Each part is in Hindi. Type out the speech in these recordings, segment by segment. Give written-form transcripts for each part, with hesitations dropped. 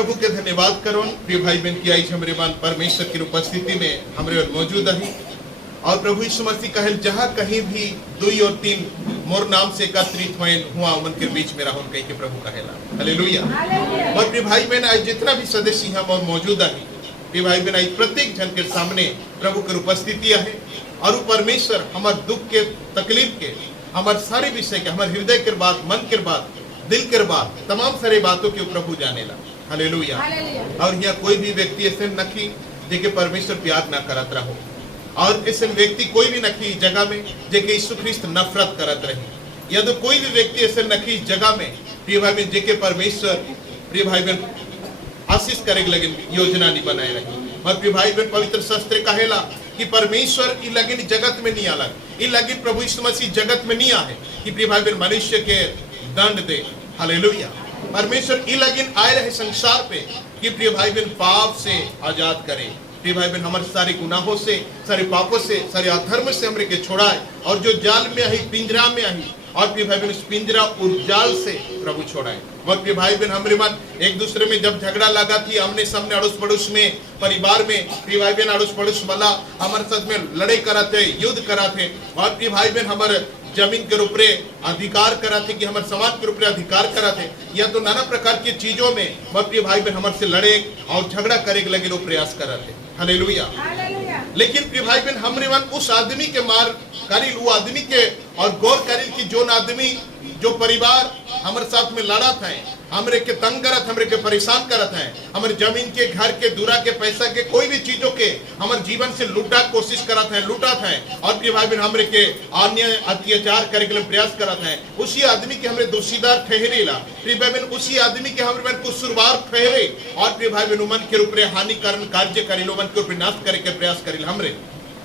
प्रभु के धन्यवाद करो प्रिय भाई बहन की आई हमरे मान परमेश्वर की उपस्थिति में हमरे मौजूद है। और प्रभु यीशु मसीह कहल जहाँ कहीं भी 2 और 3 मोर नाम से एकत्रित हुआ उन के बीच में रहूं कहीं के प्रभु कहेला। हालेलुया। और प्रिय भाई बहन आज जितना भी सदस्य हम और मौजूद है प्रिय भाई बहन आज प्रत्येक जन के सामने प्रभु की उपस्थिति है और परमेश्वर हमारे दुख के तकलीफ के हमारे सारे विषय के हमारे हृदय के बात मन के बात दिल के बात तमाम सारे बातों के प्रभु जाने ला। हालेलुया। और यहाँ कोई भी व्यक्ति ऐसे नखी जेके परमेश्वर प्यार ना करत रहो और ऐसे व्यक्ति कोई भी नखी जगह में जेके यीशु ख्रिस्त नफरत करत रही या तो कोई भी व्यक्ति ऐसे नखी जगह में प्रिय भाई बहन जेके परमेश्वर प्रिय भाई बहन आशीष करे लगे योजना नहीं बनाए रही। और प्रिय भाई बहन पवित्र शास्त्र कहेला कि परमेश्वर ई लगिन जगत में नहीं आला ई लगिन प्रभु यीशु मसीह जगत में नहीं आए कि प्रिय भाई बहन मनुष्य के दंड दे। हालेलुया। परमेश्वर ई लगिन आए रहे संसार पे कि प्रिय भाई बहन पाप से आजाद करे प्रिय भाई बहन हमारे सारे गुनाहों से सारे पापों से सारे अधर्म से हमरे के छोड़ाए और जो जाल में आई पिंजरा में आई और प्रिय भाई बहन उस पिंजरा उस जाल से प्रभु छोड़ाए। और प्रिय भाई बहन हमरे मन एक दूसरे में जब झगड़ा लगा थी हमने सामने अड़ोस पड़ोस में परिवार में प्रिय भाई बहन अड़ोस पड़ोस वाला हमारे साथ में लड़ाई करा थे युद्ध करा थे और प्रिय भाई बहन हमारे जमीन के ऊपर अधिकार करा थे कि हमारे समाज के ऊपर अधिकार करा थे या तो नाना प्रकार की चीजों में प्रिय भाई बहन हमारे से लड़े और झगड़ा करे लगे लोग प्रयास करा थे। हालेलुया। लेकिन प्रिय भाई बहन हमरे मन उस आदमी के मार करी वो आदमी के और गौर करी कि जो आदमी जो परिवार हमारे साथ में लड़ा था हमरे के तंग करत हमरे के परेशान करत है हमारे जमीन के घर के दूरा के पैसा के कोई भी चीजों के हमारे जीवन से लूटा कोशिश करत है लूटा था और प्रिय भाई बहन हमरे के अन्य अत्याचार करे के लिए प्रयास करत है उसी आदमी के हमरे दोषीदार ठहरेला प्रिय भाई बहन उसी आदमी के हमरे मन कसूरवार ठहरे और प्रिय भाई बहन मन के ऊपर हानिकारक कार्य करे लो मन के ऊपर नाश करे के प्रयास करे हमरे।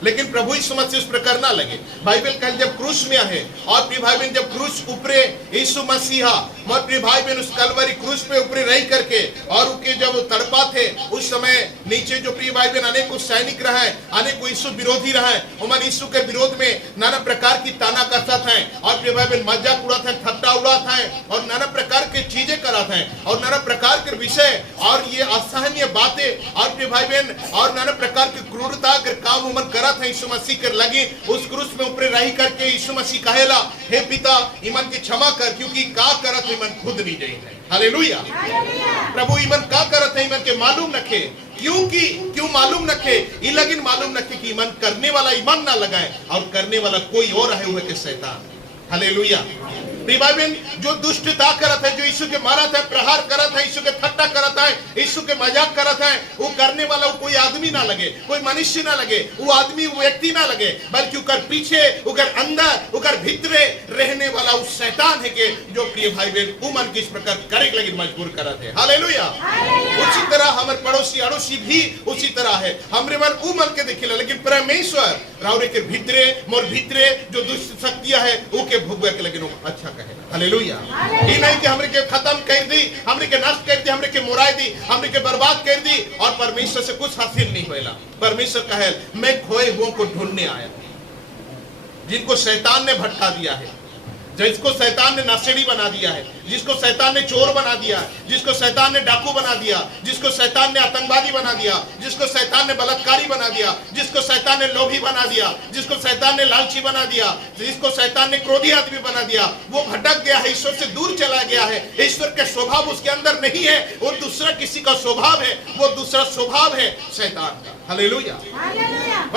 लेकिन प्रभु यीशु मसीह उस प्रकार ना लगे। बाइबल कल जब क्रूस में है और प्रिय भाई बहन जब क्रूस ऊपरे यीशु मसीहा और प्रिय भाई बहन उस कलवरी क्रूस पे ऊपरे रह करके और उनके जब तड़पा थे उस समय नीचे जो प्रिय भाई बहन अनेक सैनिक रहे अनेक यीशु विरोधी रहे उमन यीशु के विरोध में नाना प्रकार की ताना करता था और प्रिय भाई बहन मजाक उड़ाता है ठट्टा उड़ाता है और नाना प्रकार की चीजें कराता है और नाना प्रकार के विषय और ये असहनीय बातें और प्रिय भाई बहन और नाना प्रकार की क्रूरता के काम उमन करा था यीशु मसीह कर लगे उस क्रूस में ऊपर रही करके यीशु मसीह कहेला हे पिता ईमन की क्षमा कर क्योंकि का करत ईमन खुद नहीं जाई है। हालेलुया। प्रभु ईमन का करत है ईमन के मालूम रखे क्यों मालूम रखे ई लगिन मालूम रखे कि ईमन करने वाला ईमान ना लगाए और करने वाला कोई और है हुए के शैतान। हालेलुया। प्रिय भाई बहन जो दुष्टता करत है जो यीशु के मारा था प्रहार करत है यीशु के ठट्टा करत है यीशु के मजाक करत है वो करने वाला वो कोई आदमी ना लगे कोई मनुष्य ना लगे वो आदमी वो व्यक्ति ना लगे बल्कि उकर पीछे उकर अंदर उकर भीतरे रहने वाला उस शैतान है के जो प्रिय भाई बहन उमन किस प्रकार करे लगे मजबूर करत है। हालेलुया। उसी तरह हमारे पड़ोसी अड़ोसी भी उसी तरह है हमरे मन उमन के देखिला लेकिन परमेश्वर रावरे के भीतरे मोर भीतरे जो दुष्ट शक्तियां है वो के भोगवे के लगे अच्छा कहे। हालेलुया। ये नहीं कि हमरे के खत्म कर दी हमरे के नष्ट कर दी हमरे के मुराई दी हमरे के बर्बाद कर दी और परमेश्वर से कुछ हासिल नहीं होएला। परमेश्वर कहे मैं खोए हुओं को ढूंढने आया जिनको शैतान ने भटका दिया है जिसको शैतान ने नशेड़ी बना दिया है जिसको शैतान ने चोर बना दिया जिसको शैतान ने डाकू बना दिया जिसको शैतान ने आतंकवादी बना दिया जिसको शैतान ने बलात्कारी बना दिया जिसको शैतान ने लोभी बना दिया जिसको शैतान ने लालची बना दिया जिसको शैतान ने क्रोधी आदमी बना दिया वो भटक गया है ईश्वर से दूर चला गया है ईश्वर के स्वभाव उसके अंदर नहीं है वो दूसरा किसी का स्वभाव है वो दूसरा स्वभाव है शैतान का। हालेलुया।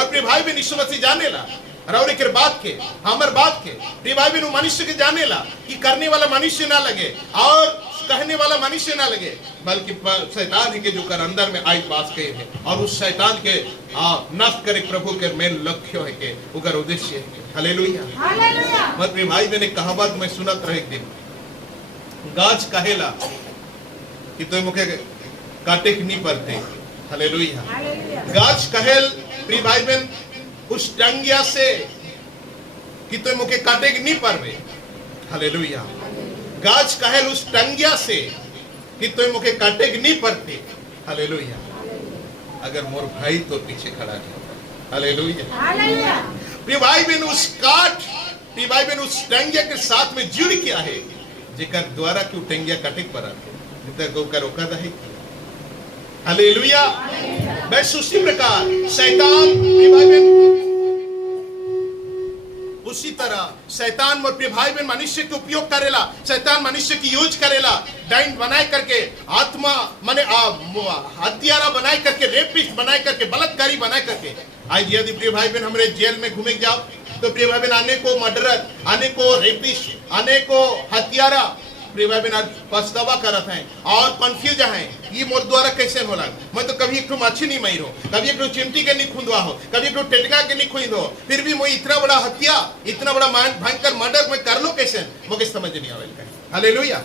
प्रिय भाई बहन यीशु मसीह जाने ला और एक बात के हमर बात के प्रिय भाई बहन मनुष्य के जाने ला कि करने वाला मनुष्य ना लगे और कहने वाला मनुष्य ना लगे बल्कि शैतान ही के जो कर अंदर में आई पास के है और उस शैतान के नष्ट करे प्रभु के मेन लक्ष्य है के उकर उद्देश्य है। हालेलुया। मत प्रिय भाई बहन कहावत में सुनत रहे एक दिन गाछ कहेला कि तो मुके काटे के नहीं पड़ते। हालेलुया। गाछ कहेल प्रिय भाई बहन उस टंगिया से कि तो मुके काटे के नहीं परवे। हालेलुया। गाछ कहेल उस टंगिया से कि तो मुके काटे के नहीं पड़ते। हालेलुया। अगर मोर भाई तो पीछे खड़ा है। हालेलुया। प्रिय भाई बहन उस काट प्रिय भाई बहन उस टंगिया के साथ में जुड़ क्या है जेकर द्वारा क्यों टंगिया काटे पर आते कर रोका है। हालेलुया। बस उसी प्रकार शैतान प्रिय भाई बहन, उसी तरह शैतान और प्रिय भाई बहन मनुष्य के उपयोग करेला, शैतान मनुष्य की यूज करेला डाइन बनाए करके, आत्मा माने हत्यारा बनाए करके, रेपिस्ट बनाए करके, बलात्कारी बनाए करके। आज यदि प्रिय भाई बहन हमारे जेल में घूमे जाओ तो प्रिय भाई बहन आने को मर्डरर, आने को रेपिस्ट, आने को हत्यारा प्रिय भाई बहन पछतावा करत हैं और कंफ्यूज हैं, ये मोर द्वारा कैसे होला। मैं तो कभी एक मच्छी नहीं मर हो, कभी एक चिमटी के नहीं खुंदवा हो, कभी एक टेटका के नहीं खुंद हो, फिर भी मैं इतना बड़ा हत्या, इतना बड़ा भयंकर मर्डर मैं कर लो कैसे, मुझे समझ नहीं आवेगा। हालेलुया।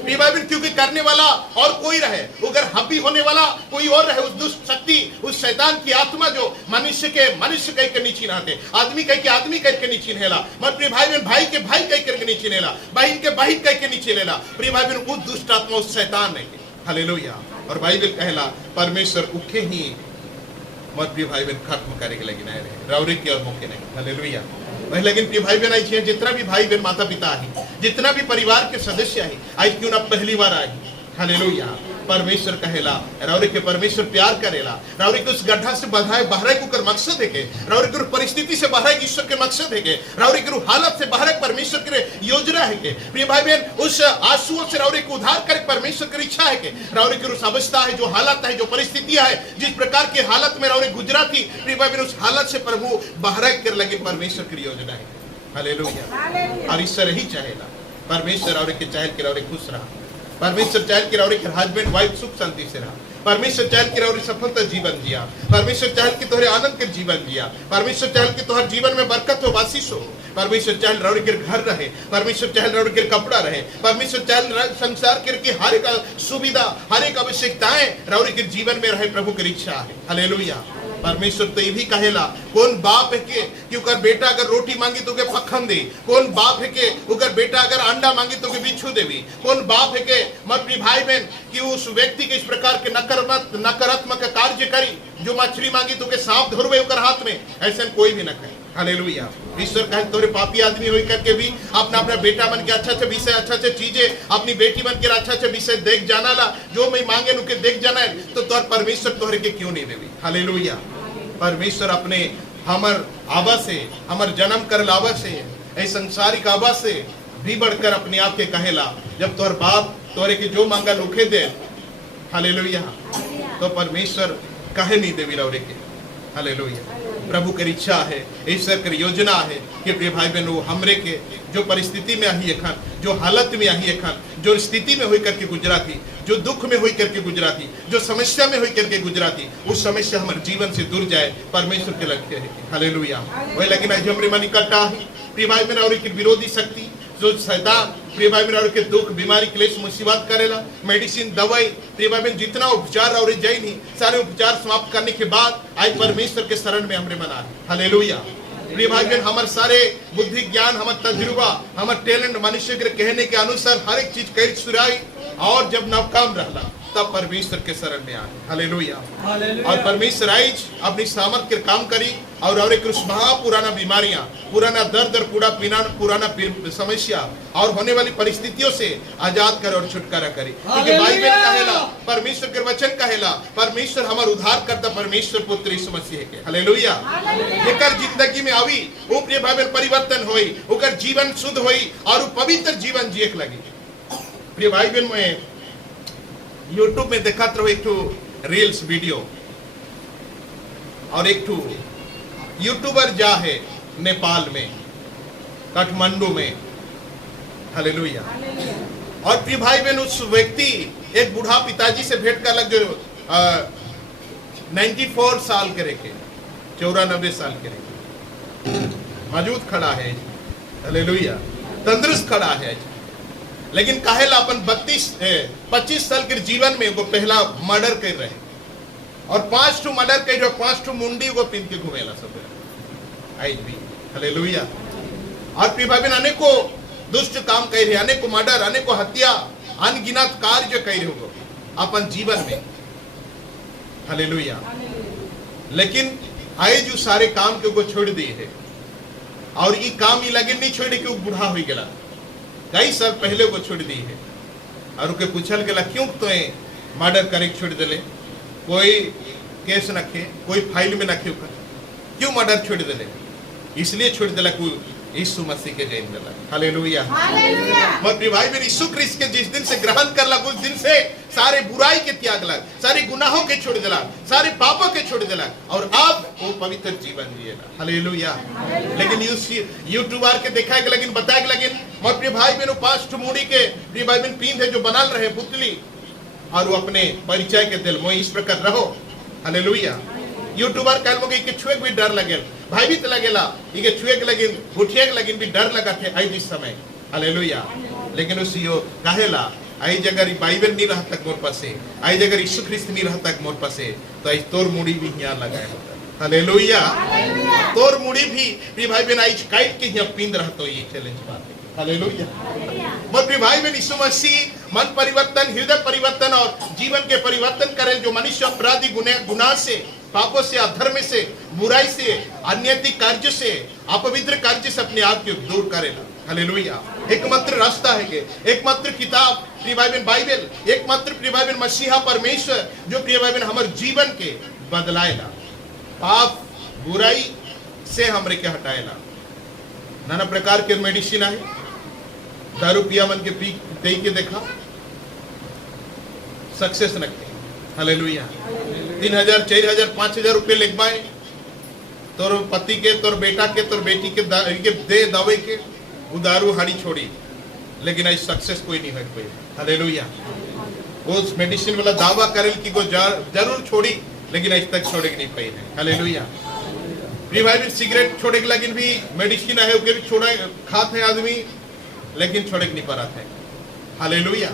प्रिय भाई बहन क्योंकि करने वाला और कोई रहे, अगर हावी होने वाला कोई और रहे, उस दुष्ट शक्ति, उस शैतान की आत्मा जो मनुष्य कह के नीचे रहते, आदमी कह के आदमी कह के नीचे हेला, मत प्रिय भाई बहन भाई के भाई कह करके नीचे लेला, बहन के बहन कह के नीचे लेला। प्रिय भाई बहन उस दुष्ट आत्मा, उस शैतान है। हालेलुया। और बाइबल कहला परमेश्वर उखे ही मत प्रिय भाई बहन खत्म करे के लगी नहीं रहे, रावरे की और मुख्य नहीं। हालेलुया। वही लेकिन प्रिय भाई बहन आई, जितना भी भाई बहन माता पिता है, जितना भी परिवार के सदस्य है, आज क्यों ना पहली बार आई। हालेलुया। परमेश्वर कहेला रावरे के परमेश्वर प्यार करेला, रावरे के उस गड्ढा से बधाए बाहर को कर मकसद है के, रावरे के परिस्थिति से बाहर ईश्वर के मकसद है के, रावरे के हालत से बाहर परमेश्वर के योजना है के। प्रिय भाई बहन उस आंसुओं से रावरे को उद्धार करे परमेश्वर की इच्छा है के, रावरे की उस अवस्था है, जो हालत है, जो परिस्थितियां है, जिस प्रकार के हालत में रावरे गुजरा थी, प्रिय भाई बहन उस हालत से प्रभु बाहर कर लगे परमेश्वर की योजना है। हालेलुया। और ईश्वर ही चाहेला, परमेश्वर रावरे के चाहे के रावरे खुश रहा, परमेश्वर चाहे कि रावरे के हस्बैंड वाइफ सुख शांति से रहा, परमेश्वर चाहे कि रावरे सफलता जीवन जिया, परमेश्वर चाहे कि तोहरे आनंद के जीवन जिया, परमेश्वर चाहे कि तोहर जीवन में बरकत हो, आशीष हो, परमेश्वर चाहे रावरे के घर रहे, परमेश्वर चाहे रावरे के कपड़ा रहे, परमेश्वर चाहे संसार के हर एक सुविधा, हर एक आवश्यकताएं रावरे के जीवन में रहे, प्रभु की इच्छा है। हालेलुया। परमेश्वर तो ये भी कहेला, कौन बाप है कि उकर बेटा अगर रोटी मांगी तो के पखन दे, कौन बाप है कि उकर बेटा अगर अंडा मांगी तो के बिच्छू देवी, कौन बाप है कि मत भाई बहन कि उस व्यक्ति के इस प्रकार के नकारात्मक कार्य करी, जो मछली मांगी तो के सांप धरवे उकर हाथ में, ऐसे कोई भी न करे। हालेलुया। ईश्वर कहे तोरे पापी आदमी हो करके भी अपना अपना बेटा बन के अच्छा विषय, अच्छा चीजें, अपनी बेटी बन के अच्छा विषय देख जाना ला, जो मैं मांगे नुके देख जाना है, तो तोर परमेश्वर तोहरे के क्यों नहीं देवी। हालेलुया। परमेश्वर अपने हमर आबा से, हमर जन्म कर लावा से, ऐ संसारिक आबा से भी बढ़कर अपने आप के कहेला, जब तोहर बाप तोरे के जो मांगा लुखे दे, हालेलुया, तो परमेश्वर कहे नहीं देवी रावरे के। हालेलुया। प्रभु की इच्छा है, ईश्वर की योजना है कि प्रिय भाई बहन हमरे के जो परिस्थिति में आई अखन, जो हालत में आई अखन, जो स्थिति में हुई करके गुजरा थी, जो दुख में हुई करके गुजरा थी, जो समस्या में हुई करके गुजरा थी, उस समस्या हमारे जीवन से दूर जाए, परमेश्वर के लक्ष्य है। हालेलुया। वही लेकिन आज हमरे मन इकट्ठा है प्रिय भाई बहन और विरोधी शक्ति जो शैतान प्रिय भाई बहन के दुख बीमारी क्लेश मुसीबत करेला, मेडिसिन दवाई प्रिय भाई बहन जितना उपचार और जय नहीं, सारे उपचार समाप्त करने के बाद आज परमेश्वर के शरण में हमरे मना। हालेलुया। प्रिय भाई बहन हमारे सारे बुद्धि ज्ञान, हमारे तजुर्बा, हमारे टैलेंट मनुष्य के कहने के अनुसार हर एक चीज कई सुराई, और जब नाकाम रहला तब परमेश्वर के शरण में आए। हालेलुया। और परमेश्वर आई अपनी सामर्थ के काम करी और एक महा पुराना बीमारियां, पुराना दर्द और पुराना समस्या और होने वाली परिस्थितियों से आजाद कर और छुटकारा करी। क्योंकि बाइबल कहेला, परमेश्वर के वचन कहेला, परमेश्वर हमारा उद्धार करता परमेश्वर पुत्र यीशु मसीह के। हालेलुया। जेकर जिंदगी में आवी वो प्रिय भाई बहन परिवर्तन होई, ओकर जीवन शुद्ध होई और पवित्र जीवन जिए लगी। प्रिय भाई बहन में यूट्यूब में देखा तो एक रील्स वीडियो और एक यूट्यूबर जा है नेपाल में, काठमांडू में। हालेलुया। और प्रिय भाई बहन उस व्यक्ति एक बूढ़ा पिताजी से भेंट कर लग, जो 94 साल के रेखे, 94 साल के रेखे मौजूद खड़ा है। हालेलुया। तंदुरुस्त खड़ा है। लेकिन काहेला अपन 25 साल के जीवन में वो पहला मर्डर कर रहे और 5 मर्डर कर, 5 मुंडी वो पिन के घूमेला सब आज भी। हालेलुया। और प्रिय भाई बहन अनेको दुष्ट काम कर रहे, अनेको मर्डर, अनेको हत्या, अनगिनत कार्य कर रहे हो अपन जीवन में। हालेलुया। लेकिन आए जो सारे काम के को छोड़ दिए है और ये काम ही लगे नहीं छोड़े कि वो बूढ़ा हो गया, कई साल पहले वो छोड़ दी है। और उनके पूछल गया क्यों तो मर्डर करे छोड़ दिले, कोई केस नखे, कोई फाइल में नखे ओकर क्यों मर्डर छोड़ दिले? इसलिए छोड़ दिला को यीशु मसीह के जन्म दिला। Hallelujah, hallelujah. मत भाई मेरे यीशु ख्रिस्त के जिस दिन से ग्रहण करला उस दिन से सारे बुराई के त्याग ला, सारे गुनाहों के छोड़ दिला, सारे पापों के छोड़ दिला और अब वो पवित्र जीवन जिएला। हालेलुया। लेकिन यूट्यूबर के दिखाए के लेकिन बताए के लेकिन मत प्रिय भाई बहनों पास्ट मुड़ी के प्रिय भाई बहन पीन है जो बनल रहे पुतली और वो अपने परिचय के दिल में इस प्रकार रहो। हालेलुया। यूट्यूबर कल मोगे के छुए भी डर लगे, भाई भी लगेला इके छुए के लगिन उठिए के लगिन भी डर लगा थे आई जिस समय। हालेलुया। लेकिन उसियो कहेला आई जगह बाइबल नहीं रहा तक मोर पासे, आई जगह यीशु ख्रिस्त नहीं रहा तक मोर पासे तो आई तोर मुड़ी भी यहाँ लगाए होता। हालेलुया। तोर मुड़ी भी प्रिय भाई बहन आई काट के यहाँ पींद रहा तो ये चैलेंज बात है। हालेलुया। मत प्रिय भाई बहन यीशु मसीह मन परिवर्तन, हृदय परिवर्तन और जीवन के परिवर्तन करे जो मनुष्य अपराधी गुनाह से, पापों से, अधर्म से, बुराई से, अनैतिक कार्य से, अपवित्र कार्य से अपने आप को दूर करेगा। हालेलुया। एकमात्र रास्ता है कि एकमात्र किताब प्रिय भाई बहन बाइबल, एकमात्र प्रिय भाई बहन मसीहा परमेश्वर जो प्रिय भाई बहन हमारे जीवन के बदलाएगा, पाप बुराई से हमरे के हटाएला। नाना प्रकार के मेडिसिन है, दारू पिया मन के पी दे के देखा सक्सेस नखते। हालेलुया। 3,000 4,000 5,000 रुपये लेगवाए तोर पति के, तोर बेटा के, तोर बेटी के दे दवाई के वो दारू हाड़ी छोड़ी लेकिन आज सक्सेस कोई नहीं है कोई। हालेलुया। उस मेडिसिन वाला दावा करेल कि वो जरूर छोड़ी लेकिन आज तक छोड़े नहीं पाई है। हालेलुया। प्रिय भाई सिगरेट छोड़े के लेकिन भी मेडिसिन है उसके भी छोड़ा खाते हैं आदमी लेकिन छोड़े नहीं पा रहा है। हालेलुया।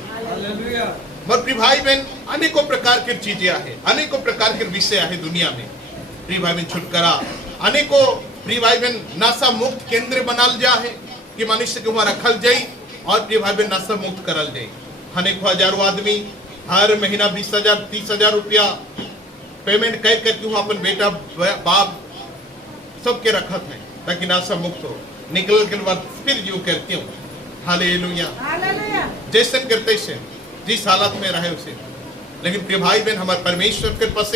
मगर प्रिय भाई बहन अनेकों प्रकार की चीजें है, अनेकों प्रकार के विषय है दुनिया में। प्रिय भाई बहन छुटकारा अनेकों प्रिय भाई बहन नशा मुक्त केंद्र बनाल जा है कि मनुष्य के वहां रखल जाये और प्रिय भाई बहन नशा मुक्त करल जाये। अनेकों हजारों आदमी हर महीना 20,000 30,000 रुपया पेमेंट कर करके वहां अपन बेटा बाप सबके रखत है ताकि नशा मुक्त हो, निकल के बाद फिर जो करते हो। हालेलुया। जैसे करते से जिस हालत में रहे उसे। लेकिन प्रिय भाई बहन हमारे परमेश्वर के पास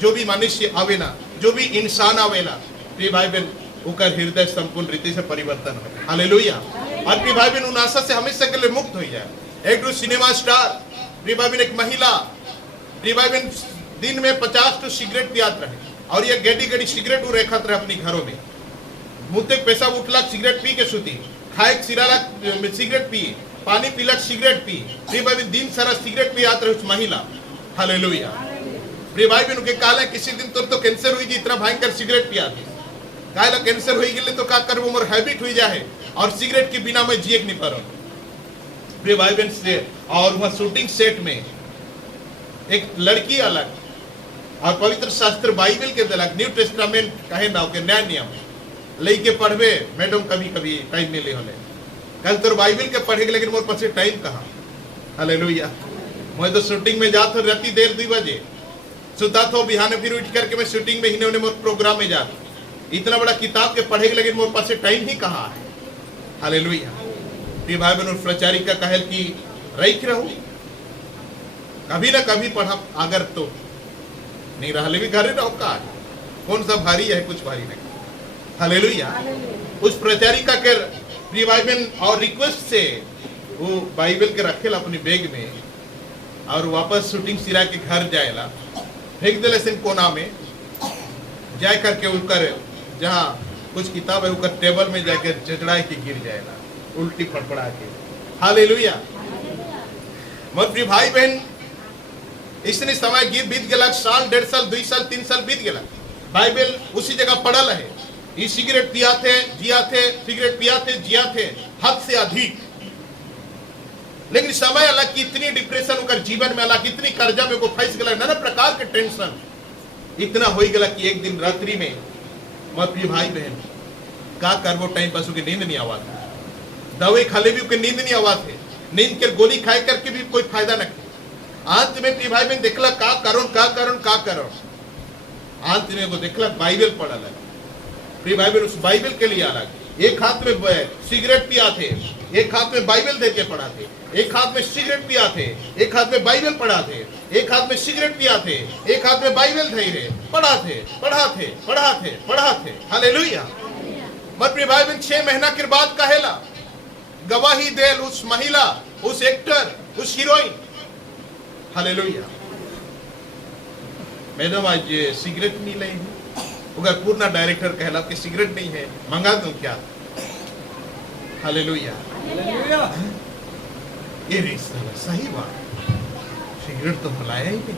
जो भी मनुष्य आवेला, जो भी इंसान आवेला प्रिय भाई बहन उकर हृदय संपूर्ण रीति से परिवर्तन हो। हालेलुया। और प्रिय भाई बहन उन आशा से हमेशा के लिए मुक्त हो जाए। एक सिनेमा स्टार प्रिय भाई बहन एक महिला प्रिय भाई बहन दिन में 50 तो सिगरेट पियात रहे और ये गेडी गेडी सिगरेट रेखत रहे अपनी घरों में। मुँह पैसा उठला सिगरेट पी के सुती, खाए सिराला सिगरेट पी, पानी पीलक सिगरेट पी। प्रिय भाई बहन दिन सारा सिगरेट पियात रहे उस महिला। हालेलुया। प्रिय भाई बहन के कहला किसी दिन तो कैंसर हुई थी, इतना भयंकर सिगरेट पिया थी। कहला कैंसर हुई गए तो का करबो मोर हैबिट हुई जाए और सिगरेट के बिना मैं जिए नहीं पारो। प्रिय भाई बहन से और वहां शूटिंग सेट में एक लड़की अलग और पवित्र शास्त्र बाइबल के दलक न्यू टेस्टामेंट कहे ना के नया नियम लेके पढ़वे मैडम कभी कभी टाइम मिले होले कल तो बाइबल के पढ़े लेकिन मोर पास टाइम कहाँ। हालेलुया। मैं तो शूटिंग में जाता राती 1:30 बजे सुता था, बिहाने फिर उठ करके मैं शूटिंग में ही मोर प्रोग्राम में जाता। इतना बड़ा किताब के पढ़े लेकिन मोर पास टाइम ही कहाँ है। हालेलुया। प्रिय भाई बहन प्रचारिका कहल की रख रहूं कभी ना कभी पढ़ा अगर तो नहीं रहा भी घरे रहो का कौन सा भारी है, कुछ भारी नहीं। हालेलुया। उस प्रचारिका के प्रिय भाई बहन और रिक्वेस्ट से वो बाइबल के रखेला अपनी बैग में और वापस शूटिंग सिरा के घर जाएला फेंक दिले सिंह कोना में जाए करके उनकर जहाँ कुछ किताब है उनका टेबल में जाकर चचड़ा के गिर जाएगा उल्टी फड़फड़ा के। हालेलुया। मत प्रिय भाई बहन इसने समय बीत गया, साल 1.5 साल 2 साल 3 साल बीत गया, बाइबल उसी जगह पढ़ल है। ये सिगरेट पिया थे जिया थे, सिगरेट पिया थे जिया थे हद से अधिक। लेकिन समय अलग की इतनी डिप्रेशन उनका जीवन में अलग, इतनी कर्जा में को फंस गया, नाना प्रकार के टेंशन इतना हो गया कि एक दिन रात्रि में मत प्रिय भाई बहन का करवो टाइम पास की नींद नहीं आवा था, दवाई खाले भी उनके नींद नहीं आवा थे, नींद के गोली खाए करके भी कोई फायदा न। अंत में प्रिय भाई बहन देखला का करो अंत में वो देखला बाइबल पढ़ल है। प्रिय भाई बहन उस बाइबल के लिए अलग एक हाथ में सिगरेट पिया थे, एक हाथ में बाइबल दे के पढ़ा थे, एक हाथ में सिगरेट पिया थे, एक हाथ में बाइबल पढ़ा थे, एक हाथ में सिगरेट पिया थे, एक हाथ में बाइबल धई रे पढ़ा थे, पढ़ा थे, पढ़ा थे, पढ़ा थे। हालेलुया। मत प्रिय भाई बहन, 6 महीना के बाद कहेला गवाही देल उस महिला, उस एक्टर, उस हीरोइन। हालेलुया। मैडम आज सिगरेट नहीं लाई है, अगर पूर्ण डायरेक्टर कहला कि सिगरेट नहीं है, मंगा दूं क्या? हालेलुया। ये रिश्ता सही बात, सिगरेट तो भुलाया ही नहीं।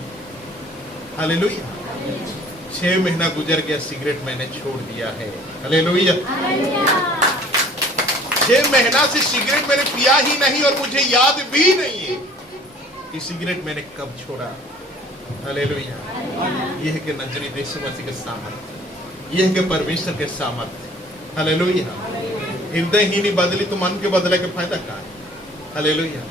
हालेलुया। 6 महीना गुजर गया, सिगरेट मैंने छोड़ दिया है। हालेलुया। 6 महीना से सिगरेट मैंने पिया ही नहीं और मुझे याद भी नहीं है कि सिगरेट मैंने कब छोड़ा। हालेलुया। यह है कि नजरी यीशु मसीह के सामर्थ्य, यह है कि परमेश्वर के सामर्थ्य। हालेलुया। हृदय ही नहीं बदली तो मन के बदले के फायदा क्या है? हालेलुया।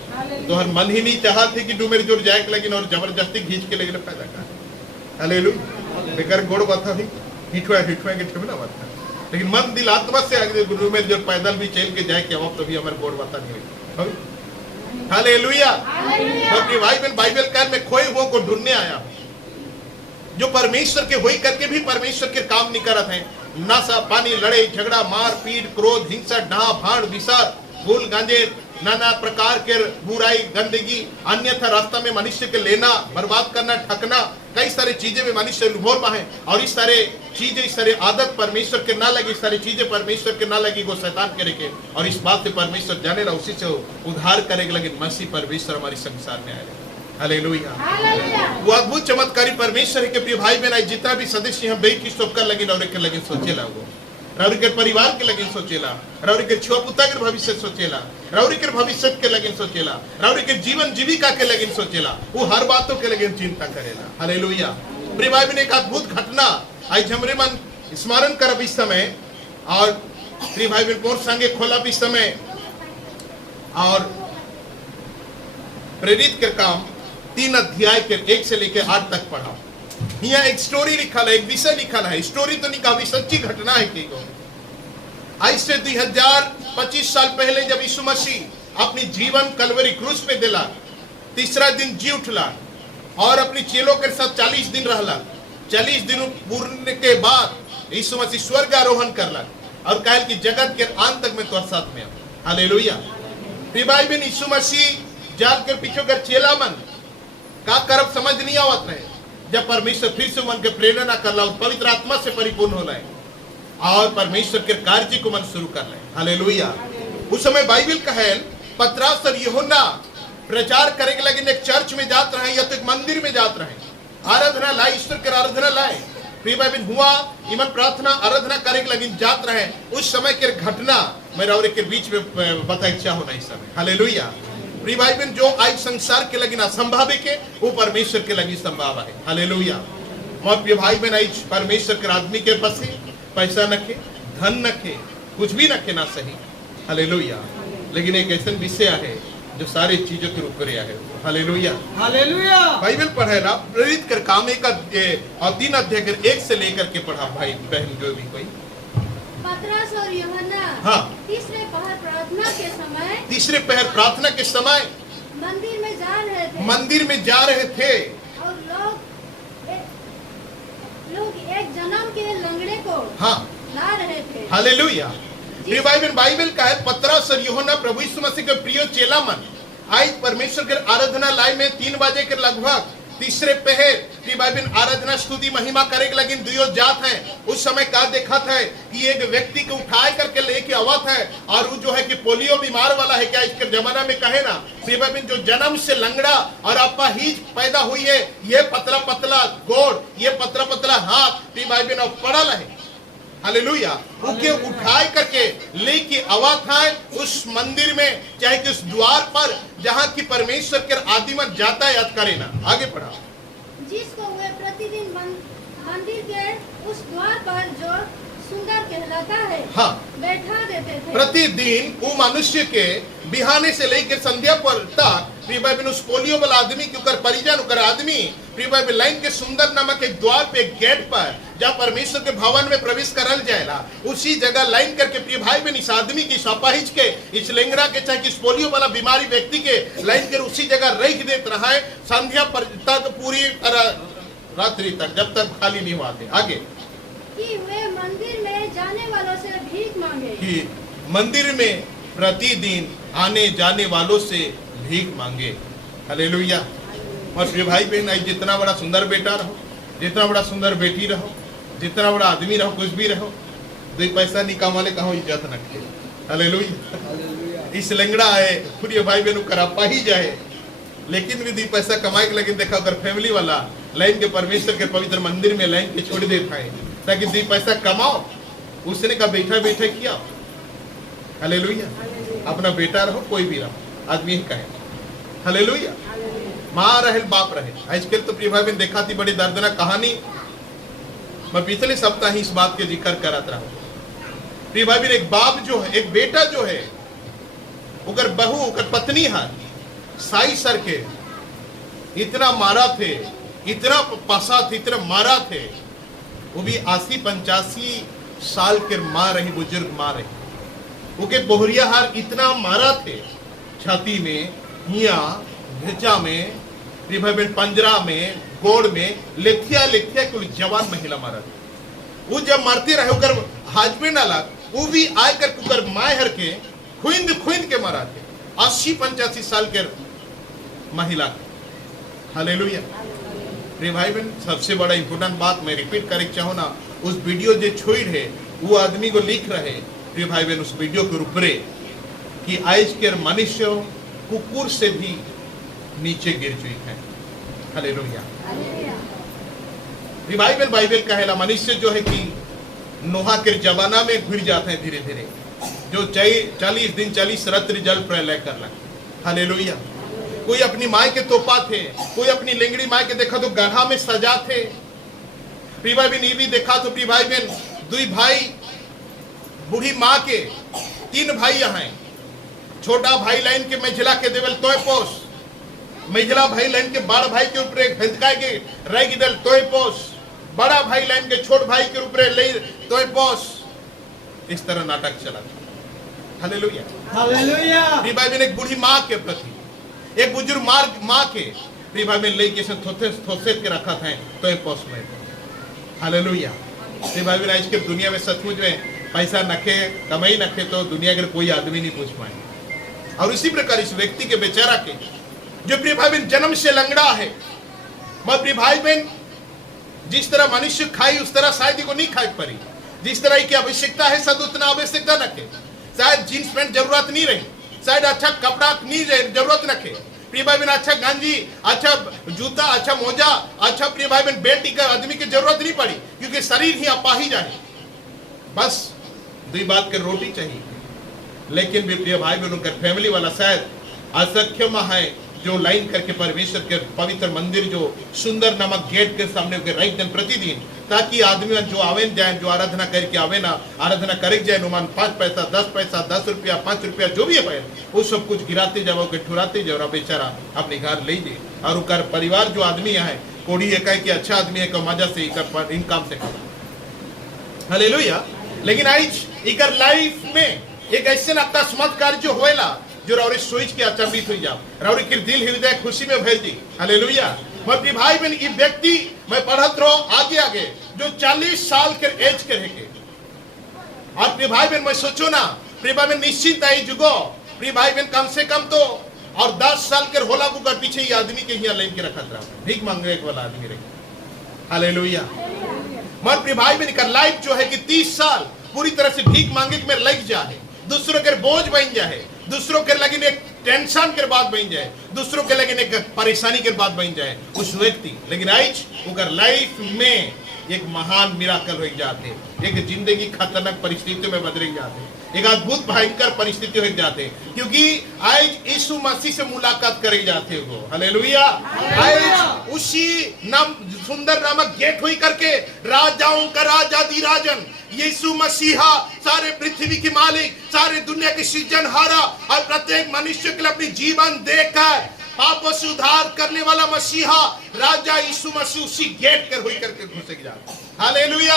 तो हर मन ही नहीं चाहते कि डू मेरे जोर जाए के लगिन और जबरदस्ती खींच के लगे फायदा क्या है? हालेलुया। बेकार गोड़ बात भी हिठवा के ठेवना बात है, लेकिन मन दिल आत्मा से आगे डू मेरे जोर पैदल भी चल के जाए के अब तो भी हमारे गोड़ बात नहीं हुई। हालेलुया। अपनी भाई बहन बाइबल काल में खोए हुओं को ढूंढने आया, जो परमेश्वर के होई करके भी परमेश्वर के काम नहीं करत हैं। नशा पानी, लड़ाई झगड़ा, मार पीट, क्रोध, हिंसा, डाह भाड़, विसार, भूल गांजे, नाना प्रकार के बुराई, गंदगी, अन्यथा रास्ता में मनुष्य के लेना, बर्बाद करना, ठकना, कई सारी चीजें में मनुष्य इन्वॉल्व है। और इस सारे चीजें, इस सारे आदत परमेश्वर के ना लगी, सारी चीजें परमेश्वर के ना लगी, वो शैतान करेंगे। और इस बात से परमेश्वर जाने ला, उसी से उद्धार करेगा। लेकिन मसीह परमेश्वर हमारे संसार में आएगा। हालेलुया। वो अद्भुत चमत्कारी परमेश्वर है कि प्रिय भाई बहन, जितना भी सदस्य हम बेटी सबका लगे रौरे के लगे सोचेला, वो रौरी के परिवार के लगे सोचेला, रौरी के छुआ पुता के भविष्य सोचेला, रौरी के भविष्य के लगे सोचेला, रौरी के जीवन जीविका के लगे सोचेला, वो हर बातों के लगे चिंता करेला। हालेलुया। प्रिय भाई बहन, एक अद्भुत घटना आज हमरे मन स्मरण करब इस समय, और प्रिय भाई बहन मोर संगे खोलब इस समय, और प्रेरित के काम 3 अध्याय के 1 से लेकर 8 तक पढ़ा। यहाँ एक स्टोरी लिखल है, एक विषय लिखल है। स्टोरी तो नहीं कहा, सच्ची घटना है कि आज से 2025 साल पहले जब यीशु मसीह अपनी जीवन कलवरी क्रूस पे दिला, तीसरा दिन जी उठला और अपनी चेलों के साथ 40 दिन रहला। 40 दिन पूर्ण के बाद यीशु मसीह स्वर्ग आरोहण करला और कहल कि जगत के अंत तक मैं तुम्हारे साथ में हूं। हालेलुया। भाई बहन, यीशु मसीह जाल के पीछे कर चेला मन का करब समझ नहीं आवत रहे। जब परमेश्वर फिर से मन के प्रेरणा कर ला, पवित्र आत्मा से परिपूर्ण हो लाए और परमेश्वर के कार्य को मन शुरू कर ले। हालेलुया। उस समय बाइबल कहल पतरस और यूहन्ना प्रचार करे के लगे एक चर्च में जात रहे या तो एक मंदिर में जात रहे, आराधना लाए, ईश्वर के आराधना लाए। प्रिय भाई बहन, हुआ इमन प्रार्थना आराधना करे के लगे जात रहे। उस समय के घटना मेरा और के बीच में बता इच्छा होना इस समय। हालेलुया। प्रिय भाई बहन, जो आज संसार के लगी असंभव है वो परमेश्वर के लगी संभव है। हालेलुया। और प्रिय भाई बहन, आज परमेश्वर के आदमी के पास पैसा न के, धन न के, कुछ भी न के ना सही। हालेलुया। लेकिन एक ऐसा विषय है जो सारी चीजों के ऊपर है। हालेलुया। हालेलुया। बाइबल पढ़ेला प्रेरित कर काम एक और 3 अध्याय 1 से लेकर के पढ़ा भाई बहन जो भी कोई। पतरस और यूहन्ना हाँ, तीसरे पहर प्रार्थना के समय मंदिर में जा रहे थे और लोग एक जन्म के लंगड़े को हाँ ला रहे थे। हालेलुया। बाइबल का है पतरस और यूहन्ना प्रभु यीशु मसीह के प्रिय चेला मन आज परमेश्वर के आराधना लाई में 3 बजे के लगभग तीसरे पहर की बाइबल आराधना स्तुति महिमा करे के लगिन दुयो जात है। उस समय का देखा था कि एक व्यक्ति को उठाए करके लेके आवत है और वो जो है कि पोलियो बीमार वाला है। क्या इसके जमाना में कहे ना बाइबल जो जन्म से लंगड़ा और आपा हीज पैदा हुई है, ये पतला पतला गोड़, ये पतला पतला हाथ बाइबल पड़ल है। हालेलुया। उके उठाए करके लेके आवत है उस मंदिर में, चाहे कि उस द्वार पर जहाँ की परमेश्वर के आदिमन यातायात करे ना। आगे पढ़ा। जिसको वे प्रतिदिन मंदिर के उस द्वार पर जो सुंदर कहलाता है हाँ, बैठा देते थे। प्रतिदिन वो मनुष्य के बिहाने से लेकर संध्या पर तक उस पोलियो वाला आदमी के ऊपर परिजन उकर आदमी प्रिय भाई लाइन के सुंदर नामक एक द्वार पे, एक गेट पर, जहाँ परमेश्वर के भवन में प्रवेश करल जाएगा, उसी जगह लाइन करके प्रिय भाई बहन इस आदमी की, इस अपाहिज के, इस लेंगड़ा के, चाहे किस पोलियो वाला बीमारी व्यक्ति के लाइन कर उसी जगह रख देते रहा है संध्या तक, पूरी रात्रि तक, जब तक खाली नहीं हुआ। आगे कि वे मंदिर में जाने वालों से भीख मांगे, कि मंदिर में प्रतिदिन आने जाने वालों से भीख मांगे। हालेलुया। और प्रिय भाई बहन, आज जितना बड़ा सुंदर बेटा रहो, जितना बड़ा सुंदर बेटी रहो, जितना बड़ा आदमी रहो, कुछ भी रहो, दो पैसा नहीं कमाले कहो इज्जत रखे। हालेलुया। इस लंगड़ा है प्रिय भाई बहन करापा ही जाए, लेकिन भी दो पैसा कमाए के, लेकिन देखा अगर फैमिली वाला लाइन के परमेश्वर के पवित्र मंदिर में लाइन के छोड़ देता है ताकि दो पैसा कमाओ। उसने कहा बैठा बैठा किया। हालेलुया। अपना बेटा रहो, कोई भी रहो, आदमी ही कहे। हालेलुया। माँ रहे बाप रहे। आजकल तो प्रिय भाई बहन देखा थी बड़ी दर्दनाक कहानी, मैं पिछले सप्ताह ही इस बात के जिक्र करत रहा। प्रिय भाई बहन, एक बाप जो है, एक बेटा जो है, उकर बहू, उकर पत्नी है साई सर के इतना मारा थे, इतना पसा थे, इतना मारा थे, वो भी 80-85 साल के माँ रही, बुजुर्ग माँ रही। उनके बोहरिया हार इतना मारा थे, छाती में, हिया, भेजा में, प्रिय भाई बहन पंजरा में, गोड़ में, लेथिया लेथिया कोई जवान महिला मारा थी। वो जब मारते रहे उकर हस्बैंड अलग, वो भी आकर कुकर माए हर के खुंद खुंद के मारा थे 80-85 साल के महिला। हालेलुया। प्रिय भाई बहन, सबसे बड़ा इंपोर्टेंट बात मैं रिपीट करे चाहूँ ना, उस वीडियो जो छोड़ है वो आदमी को लिख रहे प्रिय भाई बहन उस वीडियो के ऊपर कि आज के मनुष्य कुकुर से भी नीचे गिर चुकी है। हालेलुया। बाइबल बाइबल कहेला मनुष्य जो है कि नोहा के जमाना में घुर जाते हैं धीरे धीरे, जो 40 दिन 40 रात्रि जल प्रलय कर लगे। हालेलुया। कोई अपनी माँ के तोपा थे, कोई अपनी लेंगड़ी माँ के देखा तो गढ़ा में सजा थे। प्रिय भाई बहन ये भी देखा तो प्रिय भाई बहन, 2 भाई बूढ़ी माँ के, 3 भाई यहाँ हैं। छोटा भाई लाइन के महिला के देवल तोय पोस, महिला भाई लाइन के बड़ा भाई के ऊपर घंटकाय के रह दल तोय पोस, बड़ा भाई लाइन के छोट भाई के ऊपर ले तोय पोस। इस तरह नाटक चला। हालेलुया। हालेलुया। प्रिय भाई बहन एक बूढ़ी माँ के प्रति, एक बुजुर्ग माँ के प्रिय भाई बहन लेके थोसे के रखा था तोय पोस में। हालेलुया। प्रिय भाई बहन आज के दुनिया में सचमुच में पैसा नखे कमाई नखे तो दुनिया के कोई आदमी नहीं पूछ पाए। और इसी प्रकार इस व्यक्ति के बेचारा के जो प्रिय भाई बहन जन्म से लंगड़ा है, मैं प्रिय भाई बहन जिस तरह मनुष्य खाई उस तरह शायद को नहीं खाई पड़ी, जिस तरह की आवश्यकता है शायद उतना आवश्यकता नखे, शायद जींस पैंट जरूरत नहीं रही, शायद अच्छा कपड़ा नहीं जरूरत नखे। प्रिय भाई बहन अच्छा गंजी, अच्छा जूता, अच्छा मोजा, अच्छा प्रिय भाई बहन बेटी का आदमी की जरूरत नहीं पड़ी, क्योंकि शरीर ही अपाहिज है। बस 2 बात के रोटी चाहिए। लेकिन भी प्रिय भाई बहन उनका फैमिली वाला शायद असख्यम है जो लाइन करके परमेश्वर के पवित्र मंदिर जो सुंदर नामक गेट के सामने रख दें प्रतिदिन, ताकि आदमी जो आवे जाए, जो आराधना करके आवे ना, आराधना करे जाए, नुमान 5 पैसा 10 पैसा 10 रुपया 5 रुपया जो भी है वो सब कुछ गिराते जाओ के ठुराते जाओ, बेचारा अपने घर ले जाए। और उनका परिवार जो आदमी है कोड़ी एक है कि अच्छा आदमी है, मजा से इनकम से खा। हालेलुया। लेकिन आज इकर लाइफ में एक ऐसे अकस्मात कार्य जो होएला जो रौरी सोच के अचंभित हो जाओ, रौरी के दिल हृदय खुशी में भर दी। हालेलुया। मैं भाई बहन ये व्यक्ति मैं पढ़त रहो आगे आगे जो 40 साल के एज के रहे। और प्रिय भाई बहन मैं सोचो ना, प्रिय भाई बहन निश्चित आई जुगो प्रिय भाई बहन कम से कम तो और 10 साल के होला बुकर पीछे ये आदमी के यहाँ लाइन के रखा था, भीख मांगने वाला आदमी रहे। हालेलुया। मत प्रिय भाई बहन का लाइफ जो है कि 30 साल पूरी तरह से भीख मांगे में लग जाए, दूसरों के बोझ बन जाए, दूसरों के लगिन एक टेंशन के बाद बन जाए, दूसरों के लगिन एक परेशानी के बाद बन जाए उस व्यक्ति। लेकिन आज उनका लाइफ में एक महान मिराकल हो जाते, एक जिंदगी खतरनाक परिस्थितियों में बदल जाते, एक अद्भुत भयंकर परिस्थिति हो जाते, क्योंकि आज यीशु मसीह से मुलाकात करे जाते हो। हालेलुया। आज उसी नाम सुंदर नामक गेट हुई करके राजाओं का राजाधिराजन यीशु मसीहा सारे पृथ्वी की मालिक, सारे दुनिया के सृजनहारा और प्रत्येक मनुष्य के लिए अपनी जीवन देकर पापों से उद्धार करने वाला मसीहा राजा यीशु मसीह उसी गेट कर हुई करके घुसे जा। हालेलुया।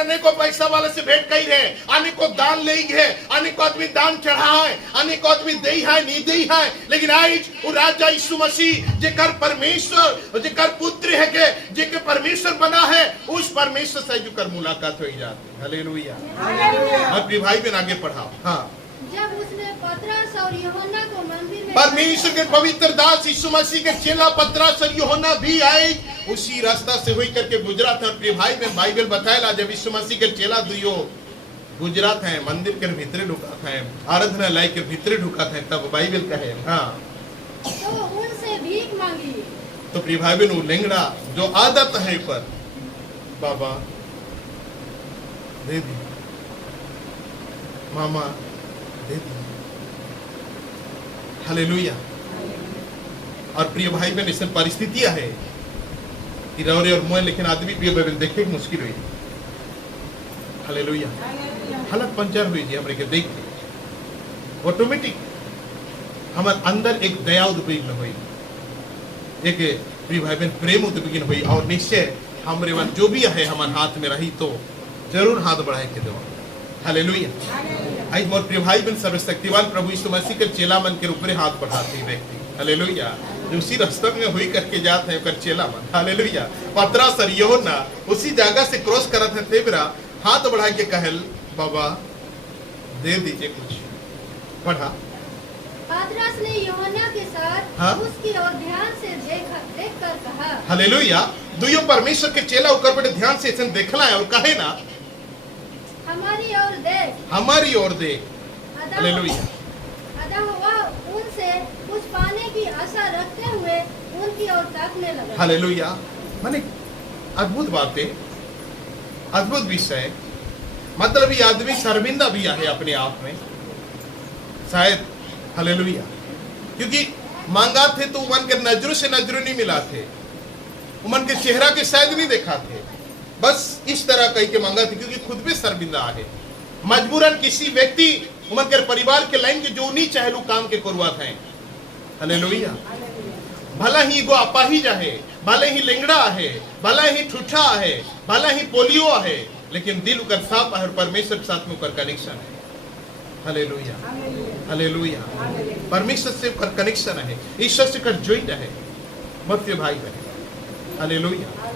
अनेको पैसा वाले से भेंट कही रहे, अनेको दान ले गए, अनेको आदमी दान चढ़ा है, अनेको आदमी दे है नहीं दे है, लेकिन आज वो राजा यीशु मसीह जेकर परमेश्वर जेकर पुत्र है के जेकर परमेश्वर बना है, उस परमेश्वर से जो कर मुलाकात हो जाती। हालेलुया। अपने भाई बहन आगे पढ़ाओ। हाँ, जब उसने पतरस और यूहन्ना को मंदिर में परमेश्वर के पवित्र दास यीशु मसीह के चेला पतरस और यूहन्ना भी आए, उसी रास्ता से होई करके गुजरा था। प्रिय भाई बहन, बाइबल बताएला जब यीशु मसीह के चेला दुयो गुजरा था, मंदिर के भीतरे ढुका था, आराधनालय के भीतरे ढुका था, तब बाइबल कहे हाँ तो उनसे भीख मांगी। तो प्रिय भाई बहन, वो लेंगड़ा जो आदत है पर बाबा दे दी, मामा दे दी। हालेलुया। और प्रिय भाई बहन, ऐसी परिस्थितियां है कि रौरे और मोह, लेकिन आदमी प्रिय बहन देखे मुश्किल हुई। हालेलुया। हालत पंचर हुई जी हमरे के देख के ऑटोमेटिक हमारे अंदर एक दया उद्विग्न हुई, एक प्रिय भाई बहन प्रेम उद्विग्न हुई, और निश्चय हमरे मन जो भी है हमारे हाथ में रही तो जरूर हाथ बढ़ाए के दो। हालेलुया। आज मोर प्रिय भाई बहन, सर्वशक्तिवान प्रभु यीशु मसीह के चेला मन के ऊपर हाथ बढ़ाते हैं व्यक्ति। हालेलुया। जो उसी रास्ते में हुई करके जाते हैं कर चेला मन। हालेलुया। पतरस और यूहन्ना उसी जगह से क्रॉस करते थे, मेरा हाथ बढ़ा के कहल बाबा दे दीजिए कुछ। पढ़ा। पतरस ने यूहन्ना के साथ हाँ? उसकी ओर ध्यान से देखकर कहा। हालेलुया। दुयो परमेश्वर के चेला ऊपर बड़े ध्यान से ऐसे देखना है और कहे ना हमारी ओर देख, हमारी ओर देख। हालेलुया। अतः वह उनसे कुछ पाने की आशा रखते हुए उनकी ओर ताकने लगा। हालेलुया। माने अद्भुत बातें, अद्भुत विषय। मतलब ये आदमी शर्मिंदा भी है अपने आप में शायद। हालेलुया। क्योंकि मांगा थे तो मन के नजरों से नजरों नहीं मिला थे, उमन के चेहरा के शायद नहीं देखा थे, बस इस तरह कह के मांगा थे, क्योंकि खुद भी शर्मिंदा है। मजबूरन किसी व्यक्ति उमन के परिवार के लाइन के जो नहीं चाहे काम के करवात है। हालेलुया। भला ही गो अपाहिज है, भले ही लेंगड़ा है, भला ही ठूठा है, भला ही पोलियो है, लेकिन दिल उकर साफ है और परमेश्वर के साथ में उकर कनेक्शन है। हालेलुया। हालेलुया। परमेश्वर से उकर कनेक्शन है, ईश्वर से उकर ज्वाइंट है। मत भाई बहन। हालेलुया।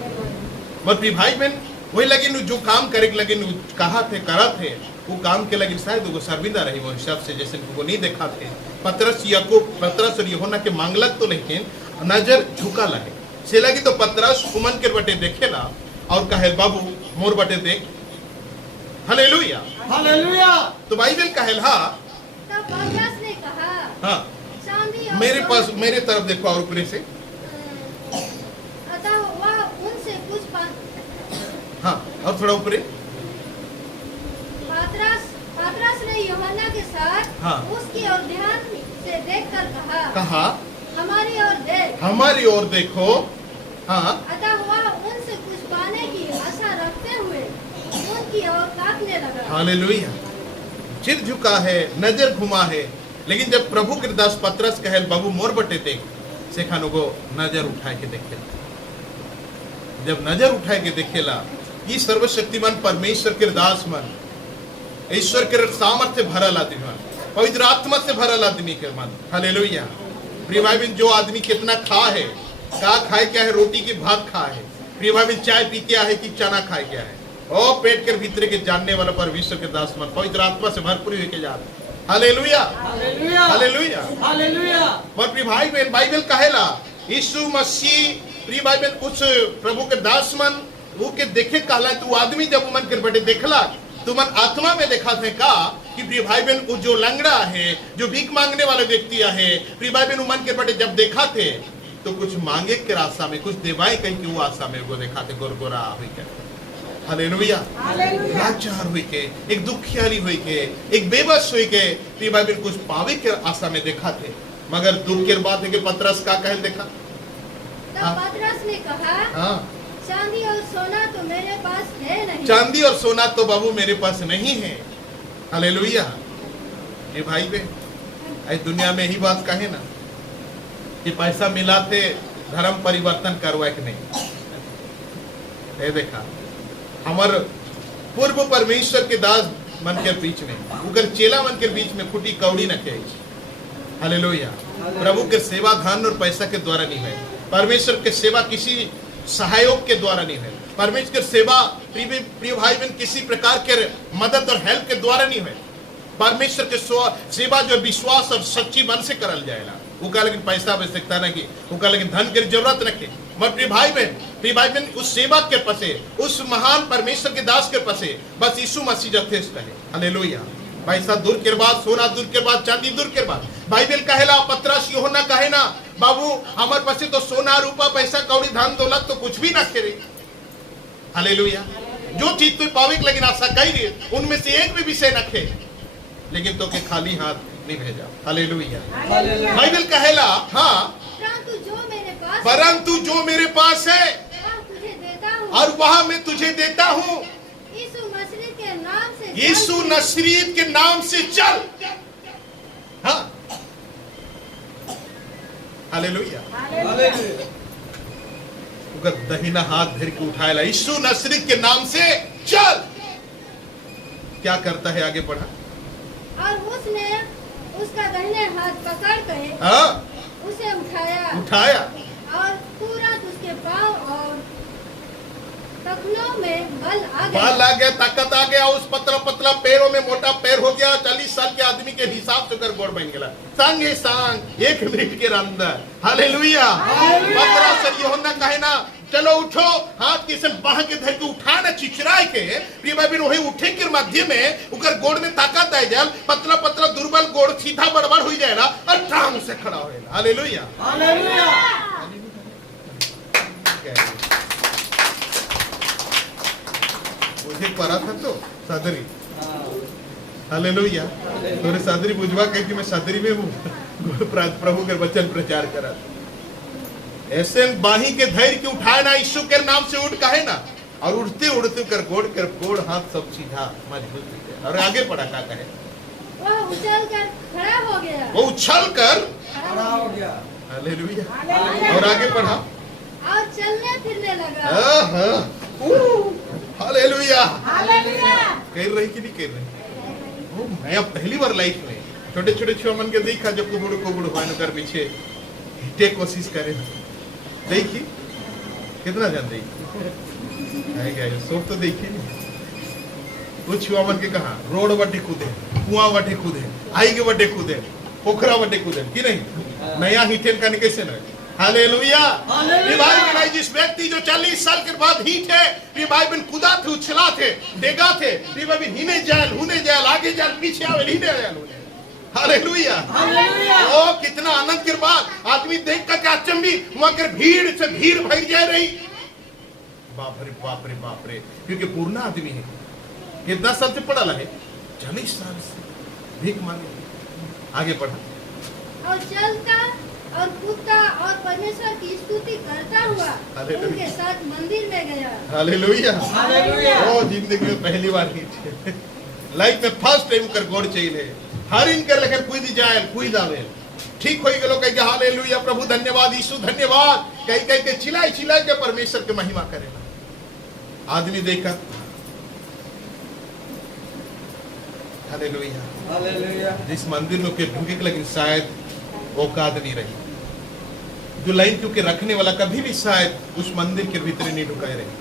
मत भाई बहन, वही लगे जो काम करे लगे कहा थे करा थे, वो काम के लगे शायद वो शर्मिंदा रही वो हिसाब से, जैसे वो नहीं देखा थे। पतरस और यूहन्ना के मांगलक तो, लेकिन नजर झुका लगे से लगी तो पतरस उमन के बटे देखेला और कहे बाबू मोर बटे देख। हालेलुया। हालेलुया। तो बाइबल कहेल हाँ तब पतरस ने कहा हाँ चांदी और मेरे सोना- पास मेरे तरफ देखो और ऊपर से अतः वह उनसे कुछ हाँ और थोड़ा ऊपर पतरस ने यूहन्ना के साथ हाँ। उसकी ओर ध्यान से देखकर कहा कहा हमारी ओर देख। हमारी ओर देखो। हाँ। अतः वह उनसे कुछ पाने की आशा रखते हुए उनकी ओर ताकने लगा। हालेलुया। सिर झुका है, नजर घुमा है, लेकिन जब प्रभु के दास पतरस कहल बाबू मोर बटे देख, से खानो को नजर उठाए के देखेला। जब नजर उठाए के देखेला, ये सर्वशक्तिमान परमेश्वर के दास मन, ईश्वर के सामर्थ्य भरल आदमी मन, पवित्र आत्मा से भरल आदमी के मन। हालेलुया। प्रिय भाई बहन, जो आदमी कितना खा है, का खाए क्या है, रोटी की भात खा है, प्रिय भाई बहन चाय पी क्या है कि चना खाए क्या है, ओ पेट के भीतर के जानने वाला परमेश्वर के दास मन पवित्र आत्मा से भरपूर होके जाते। हालेलुया। हालेलुया। हालेलुया। हालेलुया। और प्रिय भाई बहन, बाइबल कहेला यीशु मसीह प्रिय भाई बहन उस प्रभु के दास मन वो के देखे कहला, तू आदमी जब मन के बटे देखला तो मन आत्मा में देखा थे का कि प्रिय भाई बहन वो जो लंगड़ा है, जो भीख मांगने वाले व्यक्ति है, प्रिय भाई बहन मन के बटे जब देखा थे तो कुछ मांगे के आशा में, कुछ देवाए कहीं की वो आशा में वो देखा थे गोरगोरा हुई के। हालेलुया। लाचार हुई के, एक दुखियाली हुई के, एक बेबस हुई के, प्रिय भाई बहन कुछ पावे के आशा में देखा थे। मगर दुख की बात है कि पतरस का कहल देखा। तब पतरस ने कहा हाँ, चांदी और सोना तो मेरे पास है नहीं। चांदी और सोना तो बाबू मेरे पास नहीं है। हालेलुया। ये भाई बहन आज दुनिया में यही बात कहे ना, कि पैसा मिला थे धर्म परिवर्तन करवा के नहीं। ये देखा हमार पूर्व परमेश्वर के दास मन के बीच में उगर चेला मन के बीच में फुटी कौड़ी न खे। हालेलुया। प्रभु के सेवा धन और पैसा के द्वारा नहीं है। परमेश्वर के सेवा किसी सहायोग के द्वारा नहीं है। परमेश्वर की सेवा प्रिय भाई बहन किसी प्रकार के मदद और हेल्प के द्वारा नहीं है। परमेश्वर के सेवा जो विश्वास और सच्ची मन से करल जाएगा। वो कहा लेकिन पैसा आवश्यकता नहीं, वो कहा लेकिन धन की जरूरत रखे। मगर प्रिय भाई बहन उस सेवा के पसे, उस महान परमेश्वर के दास के पसे बस यीशु मसीह यथेष्ट है। हालेलुया। पैसा दूर के बाद, सोना दूर के बाद, चांदी दूर के बाद। बाइबल कहेला पतरस यूहन्ना कहे ना, बाबू हमारे पास तो सोना रूपा पैसा कौड़ी धन दौलत तो कुछ भी ना खेरे। हालेलुया। जो चीज तू पावे लेकिन आशा कही उनमें से एक भी विषय न खे, लेकिन तो के खाली हाथ नहीं भेजा। हालेलुया। बाइबल कहेला हाँ, परंतु जो मेरे पास है और वह मैं तुझे देता हूँ, यीशु नसरीत के नाम से चल। हाँ, हालेलुया। दहिना हाथ धर के उठाएला, यीशु नसरीत के नाम से चल। क्या करता है, आगे बढ़ा। और उसने उसका दाहिने हाथ पकड़ कर उसे उठाया और तुरंत उसके पांव और टखनों में बल आ गया, ताकत आ गया। उस पतला पैरों में मोटा पैर हो गया। 40 साल के आदमी के हिसाब से कर गोड़ बन गया। संगे संग 1 मिनट के अंदर। हालेलुया। पतरस यूहन्ना कहे ना, चलो उठो, हाथ के से बाह के धर के उठाना चिचराए के प्रिय भाई बहन वही उठे के मध्य में उकर गोड़ में ताकत आ जाए। पतला दुर्बल गोड़ सीधा बड़बड़ हो जाएगा और टांग से खड़ा होएगा। हालेलुया। हालेलुया। मुझे पढ़ा था तो सादरी। हालेलुया। तोरे सादरी बुझवा कह कि मैं सादरी में हूँ, प्रभु के वचन प्रचार करा। ऐसे बाही के धैर्य के उठाए ना, यीशु के नाम से उठ कहे ना, और उठते उड़ते कर गोड़ हाथ सब सीधा मजबूत हो गया। और आगे पढ़ा क्या कहे, वो उछल कर खड़ा हो गया। वो उछल कर खड़ा हो गया। हालेलुया। और आगे पढ़ा, और चलने फिरने लगा। हालेलुया। हालेलुया। कह रही कि नहीं कह रही? मैं अब पहली बार लाइफ में छोटे छोटे छुआ के देखा जब कुबड़ कर पीछे हिटे कोशिश करे। देखिए कितना जान देखिए सब तो देखिए कुछ छुआ मन के कहा रोड बटे कूदे, कुआं बटे कूदे, आई के बटे कूदे, पोखरा बटे कूदे कि नहीं, नया हिटेन का कैसे न। हालेलुया। भाई जिस व्यक्ति जो 40 साल के बाद हीट है, भाई बन कूदा थे, उछला थे, डेगा थे, हिने जाल आगे जाल पीछे आवे हिने जाल। हालेलुया। ओ कितना आनंद के बाद आदमी देख कर क्या अचंभी वहां कर भीड़ से भीड़ भर जा रही। बाप रे बाप रे, क्योंकि पूर्ण आदमी है। कितना साल से पढ़ा है? 40 साल से भीख मांगे। आगे पढ़ा, और चलता और कूदता और परमेश्वर की स्तुति करता हुआ उनके साथ मंदिर में गया। हालेलुया। हालेलुया। ओ जिंदगी में पहली बार ही लाइफ में फर्स्ट टाइम कर गोड़ चाहिए। हर इनके लेकर कूद जाए, कूद आवे, ठीक हो गए। कह के हालेलुया, प्रभु धन्यवाद, यीशु धन्यवाद, कह के चिल्लाए के परमेश्वर के महिमा करे। आदमी देखा, हालेलुया। हालेलुया। जिस मंदिर में ढूंढे लेकिन शायद औकात नहीं रही। जो लाइन क्योंकि रखने वाला कभी भी शायद उस मंदिर के भीतर नहीं ढुकाए रही,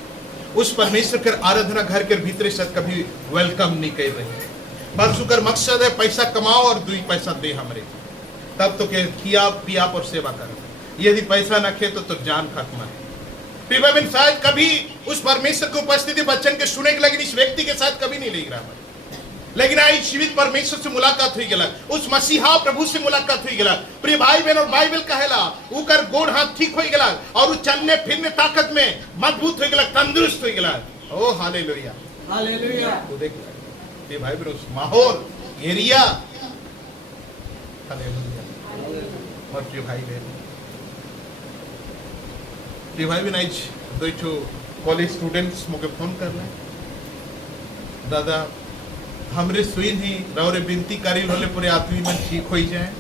उस परमेश्वर के आराधना घर के भीतर शायद कभी वेलकम नहीं कर रही। बस उकर मकसद है पैसा कमाओ और 2 पैसा दे हमरे, तब तो किया पिया और सेवा करो। यदि पैसा न खे तो जान खत्म है। फिर शायद कभी उस परमेश्वर की उपस्थिति बच्चन के सुने के, लेकिन इस व्यक्ति के साथ कभी नहीं ले रहा। लेकिन आई जीवित परमेश्वर से मुलाकात हुई गला, उस मसीहा प्रभु से मुलाकात हुई गला। प्रिय भाई बहन, और बाइबल कहेला उकर गोड़ हाथ ठीक हो गला और चलने फिरने ताकत में मजबूत हो गला, तंदुरुस्त हो गला। ओ हालेलुया। हालेलुया। तो देख प्रिय भाई बहन, उस माहौल एरिया। हालेलुया। और प्रिय भाई बहन, आज 2 कॉलेज स्टूडेंट्स मुझे फोन कर रहे, दादा हमरे सुई नहीं रौरे बिनती करी होले पूरे आदमी मन ठीक हो जाए।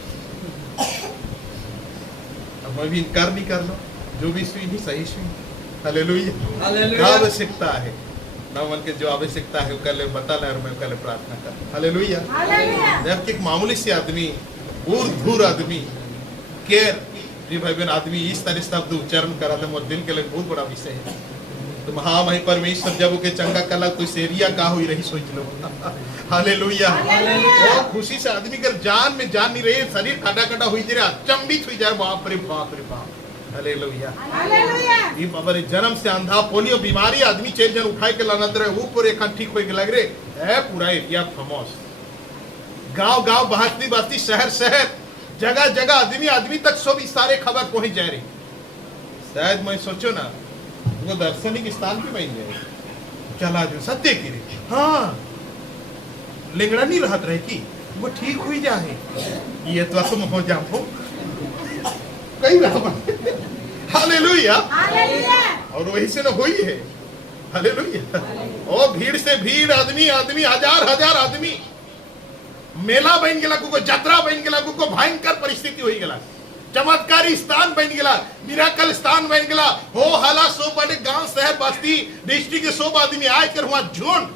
अब मैं भी इनकार नहीं कर लो, जो भी सुई नहीं सही सुई। हालेलुया। क्या आवश्यकता है ना मन के जो आवश्यकता है वो कर ले बता ले और मैं कर ले प्रार्थना कर। हालेलुया। जबकि एक मामूली से आदमी दूर आदमी केयर जी भाई बहन आदमी इस तरह शब्द उच्चारण करा था, मोर दिल के लिए बहुत बड़ा विषय है। तो महामही परमेश्वर जब के चंगा कला तो इस एरिया का हुई रही सोच लो। हालेलुया। और खुशी से आदमी कर जान में जान नहीं रही, शरीर काटा काटा हुई जा रहा, अचंभित हुई जा रहा, बाप रे बाप रे बाप। हालेलुया। ये बाबा रे जन्म से अंधा पोलियो बीमारी आदमी चेल जन उठाए के लाना रहे ऊपर एक ठीक होके लग रे है पूरा एरिया फेमस। गांव गांव बस्ती बस्ती शहर शहर जगह जगह आदमी तक सब सारे खबर पहुंच जा रही। शायद मैं सोचो ना वो दार्शनिक स्थान पे बन जाए चला जो सत्य की रे। हाँ लिंगड़ा नहीं रहत रहे कि वो ठीक हुई जाए ये तो तुम हो जाओ कई रहा। हालेलुया। और वही से ना हुई है। हालेलुया। ओ भीड़ से भीड़ आदमी हजार आदमी मेला बन गया को यात्रा बन गया को भयंकर परिस्थिति हो गया, चमत्कारी स्थान बन गया, मिराकल स्थान बन गया। हो हाला सो बड़े गांव शहर बस्ती डिस्ट्रिक्ट के सब आदमी आए कर वहां झुंड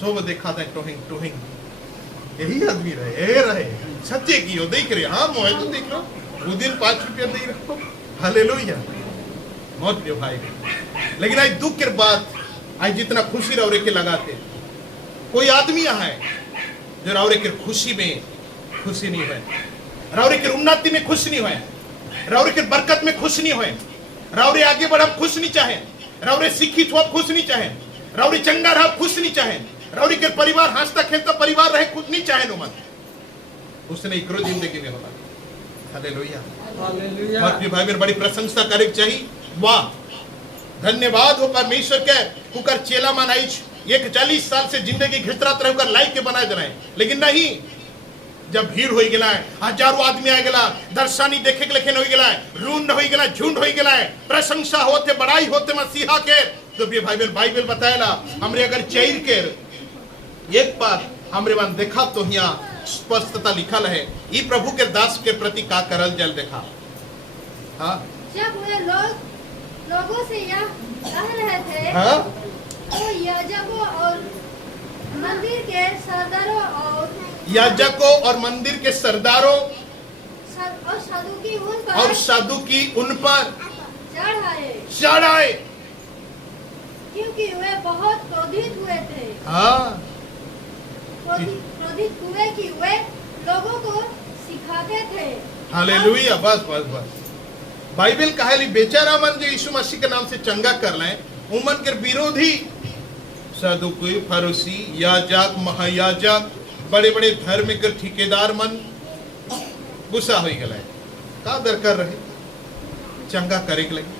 सब देखा था टोहिंग यही आदमी रहे सच्चे की हो देख रहे। हाँ मोहे तो देख लो वो दिन 5 रुपया दे रखो। हालेलुया। बहुत प्रिय भाई, लेकिन आज दुख के बाद आज जितना खुशी रौरे के लगाते कोई आदमी यहाँ है जो रौरे के खुशी में खुशी नहीं है, रौरे के उन्नति में खुश नहीं है, रौरे के बरकत में खुश नहीं है, रौरे आगे बढ़ब खुश नहीं चाहे, रौरे शिक्षित हो खुश नहीं चाहे, रौरे चंगा रह खुश नहीं चाहे, रौरे के परिवार हंसता खेलता परिवार रहे खुश नहीं चाहे। नो उसने इकरो जिंदगी में होगा। हालेलुया। हालेलुया। भाई मेरे बड़ी प्रशंसा करे चाहिए। वाह धन्यवाद हो परमेश्वर के कुकर चेला मनाई 40 साल से जिंदगी घितरात रहे लाइक के बनाए बनाए, लेकिन नहीं जब भीड़ हो गया हजारों आदमी आ गया दर्शनी देखे के लेकिन हो गया रूंड हो गया झुंड हो गया प्रशंसा होते बड़ाई होते मसीहा के। तो भी भाई बाइबल बताएला हमरे अगर चैर के एक बार हमरे मन देखा तो यहाँ स्पष्टता लिखल है ई प्रभु के दास के प्रति का करल जल देखा। हाँ जब वे लोगों से यह कह रहे थे हाँ? तो याजकों और मंदिर के सरदारों और मंदिर के सरदारों और साधुकी उन पर चढ़ आए क्योंकि वे बहुत क्रोधित हुए थे। हाँ क्रोधित हुए कि वे लोगों को सिखाते थे। हालेलुया। बस बस बस बाइबल कहे बेचारा मन जो यीशु मसीह के नाम से चंगा कर लें उमन के विरोधी सदुकी फरीसी याजक महायाजक बड़े बड़े धर्म के ठेकेदार मन गुस्सा हो गया का दर कर रहे चंगा करे के लगे।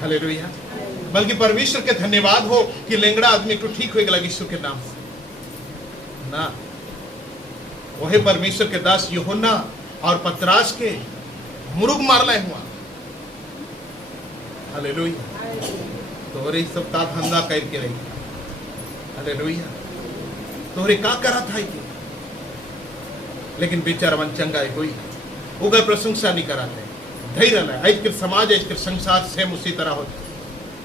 हालेलुया। बल्कि परमेश्वर के धन्यवाद हो कि लेंगड़ा आदमी को ठीक हो गया यीशु के नाम से ना। वही परमेश्वर के दास यूहन्ना और पतरस के मुर्ग मारला हुआ। हालेलुया। तोरे सब का धंधा करके रही। हालेलुया। तोरे का करा था कि लेकिन बेचारा मन चंगा हुई उगर प्रशंसा नहीं करा थे धैर्य रहा। आज के समाज आज के संसार सेम उसी तरह होते।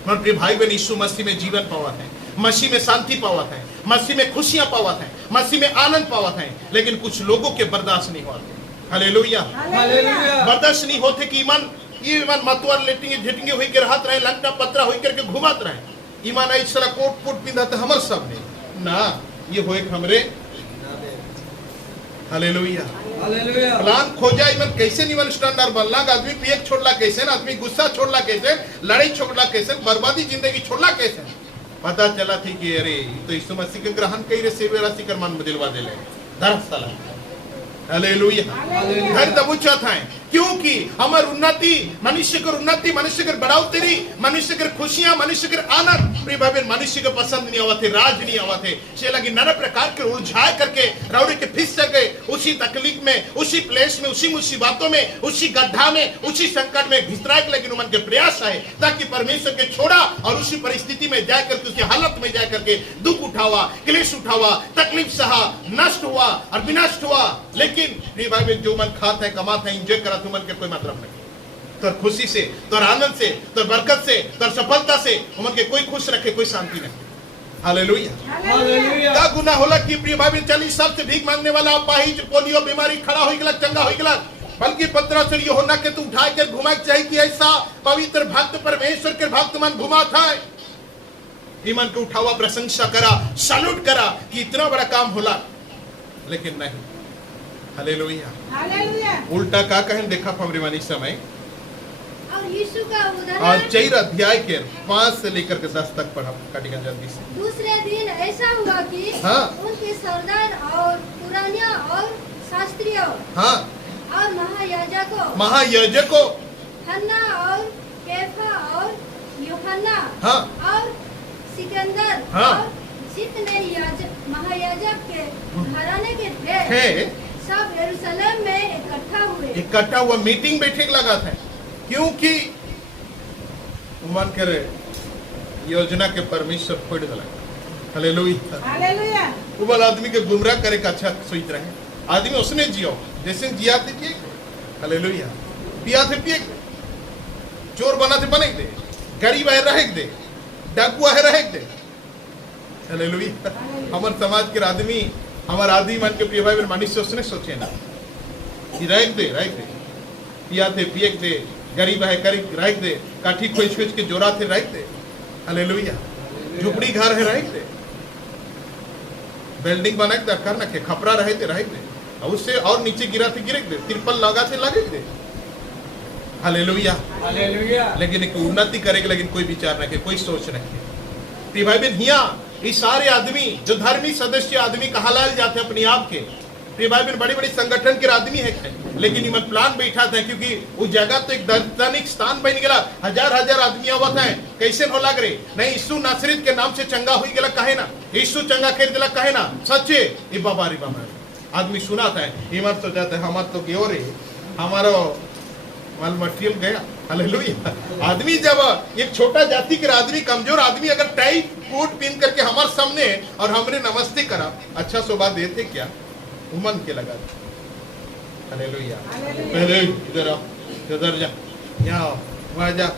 प्रिय भाई बहन यीशु मसीह में जीवन पावत है, मसीह में शांति पावत है, मसीह में खुशियां पावत है, मसीह में आनंद पावत है, लेकिन कुछ लोगों के बर्दाश्त नहीं होते। हालेलुया। बर्दाश्त नहीं होते कि ईमान मतवार लेटिंगे झेटिंगे हुई के रहत रहे लंका पत्रा हुई करके घुमात रहे ईमान ऐसा कोट पुट पिंधाते हमर सब ने ना ये होए हमरे। हालेलुया। हालेलुया। प्लान खोजा ईमान कैसे नीमन स्टैंडर्ड बनला आदमी पियक छोड़ला कैसे ना आदमी गुस्सा छोड़ला कैसे लड़ाई छोड़ला कैसे बर्बादी जिंदगी छोड़ला कैसे पता चला थी कि अरे तो यीशु मसीह के ग्रहण कई रे सेवे राशि कर मन बदलवा देले दरअसल। हालेलुया। घर तब उच्चा था क्योंकि हमार उन्नति, मनुष्य की उन्नति, मनुष्य की बढ़ोतरी, मनुष्य की खुशियां, मनुष्य के आनंद प्रिय भाई मनुष्य को पसंद नहीं आवा थे, राज नहीं आवा थे। से लगी नाना प्रकार के उलझाए करके राउड़ी के फिस गए उसी तकलीफ में, उसी प्लेस में, उसी मुसीबतों में, उसी गड्ढा में, उसी संकट में घिसराए के लगी मन के प्रयास है ताकि परमेश्वर के छोड़ा और उसी परिस्थिति में जाकर के, उसी हालत में जाकर के दुख उठावा, क्लेश उठावा, तकलीफ सहा, नष्ट हुआ और विनष्ट हुआ। लेकिन प्रिय भाई जो मन खाता है, कमाता है, एंजॉय करा, तुमन के कोई मतलब नहीं। तो खुशी से, तो आनंद से, तो बरकत से, तो सफलता से उमन के कोई खुश रखे, कोई शांति नहीं। हालेलुया। हालेलुया। का गुनाह होला कि प्रिय भाई चली सबसे भीख मांगने वाला पाहिज पोलियो बीमारी खड़ा हो गया, चंगा हो गया, बल्कि पत्रा से यूहन्ना के तू उठा कर घुमा चाहिए कि ऐसा पवित्र भक्त परमेश्वर के भक्त मन घुमा था। ईमान को उठावा, प्रशंसा करा, सैल्यूट करा कि इतना बड़ा काम होला, लेकिन नहीं। हालेलुया। हालेलुया। उल्टा का कहें देखा फमरीवानी समय और यीशु का और उदाहरण 4 अध्याय के 5 से लेकर के 10 तक पढ़ा काटिका जल्दी से। दूसरे दिन ऐसा हुआ कि हाँ। उनके सरदार और पुरानियों और शास्त्रियों हाँ, और महायाजकों हन्ना और कैफा और यूहन्ना हाँ, और सिकंदर हाँ। और जितने महायाजक के घराने के थे है सब यरूशलेम में इकट्ठा हुआ, मीटिंग बैठक लगा था, क्योंकि मन करे योजना के परमेश्वर फोड़ दिला। हालेलुया। हालेलुया। वो आदमी के गुमराह करे का अच्छा सोच रहे आदमी उसने जियो जैसे जिया थे पिए, हालेलुया, पिया थे पिए, चोर बना थे बने दे, गरीब है रह दे, डाकुआ है रह दे। हालेलुया। हमारे समाज के आदमी, हमारे आदमी मन के प्रिय भाई मनुष्य उसने सोचे ना कि रह दे पिया थे पिए दे, गरीब है गरीब रह दे, काठी खोज खोज के जोरा थे रह दे। हालेलुया। झुपड़ी घर है रह दे, बिल्डिंग बना के कर ना के खपरा रहे थे रह दे, और उससे और नीचे गिरा थे गिरे दे, तिरपल लगा थे लगे दे। हालेलुया। हालेलुया। लेकिन एक उन्नति करेगा, लेकिन कोई विचार रखे, कोई सोच रखे। प्रिय भाई बहन हिया ये सारे आदमी जो धार्मिक सदस्य आदमी कहलाए जाते हैं अपने आप के, प्रिय भाई बहन बड़ी बड़ी संगठन के आदमी है, लेकिन इमन प्लान बैठा था क्योंकि उस जगह तो एक दार्शनिक स्थान बन गया, हजार हजार आदमी आवत है, कैसे हो लग रहे नहीं यीशु नासरीत के नाम से चंगा हो गया कहे ना, यीशु चंगा कर दिला कहे ना, सच्चे ये बाबा रे बाबा आदमी सुना था इमन सोचा था हमार तो क्यों रे हमारा माल मटेरियल गया। हालेलुया। आदमी जब एक छोटा जाति के आदमी, कमजोर आदमी अगर टाइट कोट पहन करके हमारे सामने और हमने नमस्ते करा, अच्छा शोभा देते क्या, उमन के लगा। हालेलुया। पहले इधर आओ, इधर जा, यहाँ वहां जा,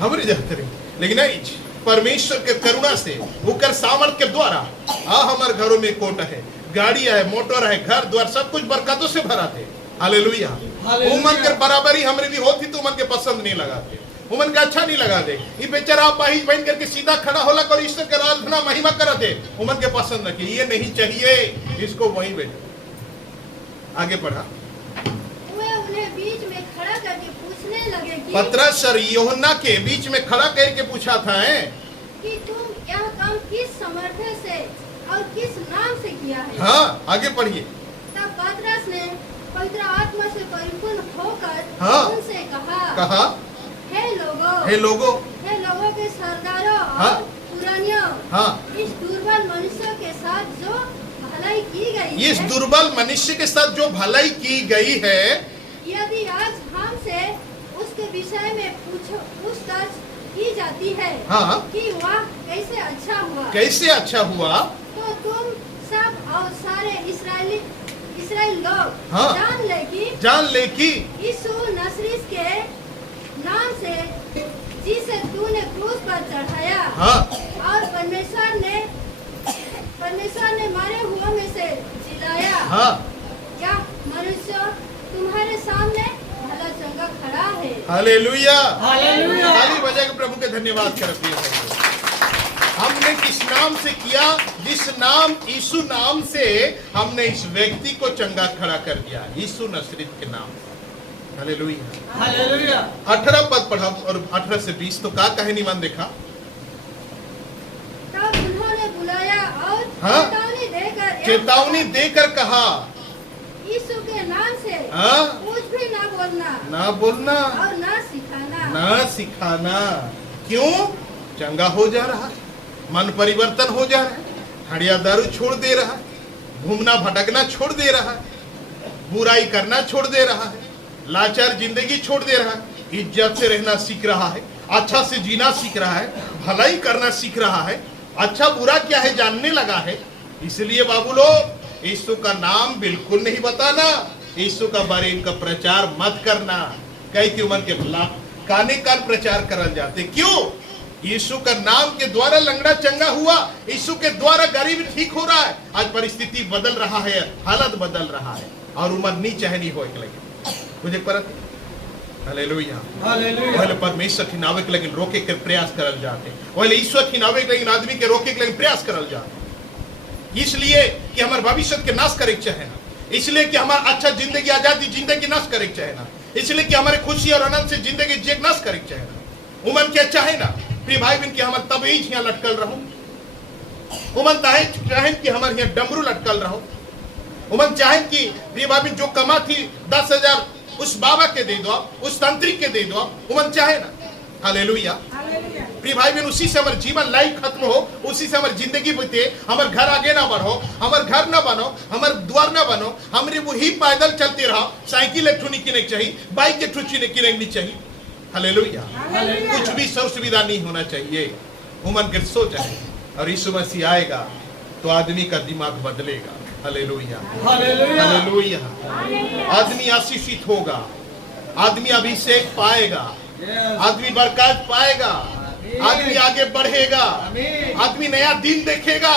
हमरे जाते रहे, लेकिन नहीं, परमेश्वर के करुणा से उकर सामर्थ के द्वारा हमारे घरों में कोट है, गाड़ी है, मोटर है, घर द्वार सब कुछ बरकतों से भरा थे। हालेलुया। उमन के बराबरी हमरे भी होती तो उमन के पसंद नहीं लगाते, उमन का अच्छा नहीं लगा दे, ये बेचारा पाहिज बन करके सीधा खड़ा होला और ईश्वर का आराधना महिमा करा दे, उमन के पसंद न, ये नहीं चाहिए, इसको वहीं बैठो। आगे पढ़ा। वे उन्हें बीच में खड़ा करके पूछने लगे कि पतरस और यूहन्ना के बीच में खड़ा करके पूछा था कि तुम यह काम किस सामर्थ्य से और किस नाम से किया है। हाँ, आगे पढ़िए। तब पतरस ने पवित्र आत्मा से परिपूर्ण होकर हाँ। उनसे कहा हे लोगों के सरदारों हाँ। और पुरानियों, हाँ। इस दुर्बल मनुष्य के साथ जो भलाई की गई इस है, दुर्बल मनुष्य के साथ जो भलाई की गई है, यदि आज हमसे उसके विषय में पूछताछ की जाती है हाँ। कि वह कैसे अच्छा हुआ, तो तुम सब और सारे इसराइल लोग हाँ। जान ले कि यीशु नासरी के नाम से जिसे तूने क्रूस पर चढ़ाया, हाँ। और परमेश्वर ने मारे हुओं में से जिलाया, हाँ। क्या मनुष्य तुम्हारे सामने भला चंगा खड़ा है। हालेलुया। हालेलुया। ताली बजा के प्रभु के धन्यवाद करते हैं। हमने किस नाम से किया, जिस नाम यीशु नाम से हमने इस व्यक्ति को चंगा खड़ा कर दिया, यीशु नासरीत के नाम। हालेलुया। हालेलुया। 18 पद पढ़ा और 18 से 20 तो क्या कहे निमान देखा। तब उन्होंने बुलाया और हाँ। चेतावनी देकर चेतावनी देकर कहा यीशु के नाम से हाँ? कुछ भी ना बोलना ना बोलना और ना सिखाना। ना सिखाना। क्यों? चंगा हो जा रहा है, मन परिवर्तन हो जा रहा है, हड़िया दारू छोड़ दे रहा है, घूमना भटकना छोड़ दे रहा है, बुराई करना छोड़ दे रहा है, लाचार जिंदगी छोड़ दे रहा है, इज्जत से रहना सीख रहा है, अच्छा से जीना सीख रहा है, भलाई करना सीख रहा है, अच्छा बुरा क्या है जानने लगा है। इसलिए बाबू लोग यीशु का नाम बिल्कुल नहीं बताना, यीशु का बारे इनका प्रचार मत करना। कई की उम्र के काने कान प्रचार करल जाते। क्यों? यीशु का नाम के द्वारा लंगड़ा चंगा हुआ, यीशु के द्वारा गरीब ठीक हो रहा है। आज परिस्थिति बदल रहा है, हालत बदल रहा है और उम्र नहीं चाहे नहीं हो एक लगे मुझे पर हालेलुया हालेलुया परमेश्वर खिनावे के लगे रोके के प्रयास करल जाते, पहले ईश्वर खिनावे के लगे आदमी के रोके के लगे प्रयास करल जाते। इसलिए कि हमारे भविष्य के नाश करे के चाहे ना, इसलिए कि हमारा अच्छा जिंदगी आजादी जिंदगी नाश करे के चाहे ना, इसलिए कि हमारे खुशी और आनंद से जिंदगी जेक नाश करे के चाहे ना। उमन क्या चाहे ना प्रिय भाई बहन की हमारे तबई यहाँ लटकल रहो, उमन चाहे कि हमारे यहाँ डमरू लटकल रहो, उमन चाहे कि प्रिय भाई बहन जो कमा थी 10,000 उस बाबा के दे दो, उस तांत्रिक के दे दो, उमन चाहे ना। हालेलुया प्रिय भाई बहन, उसी से हमारे जीवन लाइफ खत्म हो, उसी से हमारी जिंदगी बीते, हमारे घर आगे ना बढ़ो, हमारे घर ना बनो, हमारे द्वार ना बनो, हमारे वही पैदल चलते रहो, साइकिल एक ठुनी की चाहिए, बाइक एक ठुनी की चाहिए। हालेलुया कुछ भी सर सुविधा नहीं होना चाहिए। उमन के सोच है और यीशु मसीह आएगा तो आदमी का दिमाग बदलेगा। हालेलुया हालेलुया आदमी आशीषित होगा, आदमी अभिषेक पाएगा, आदमी बरकत पाएगा, आदमी आगे बढ़ेगा, आदमी नया दिन देखेगा,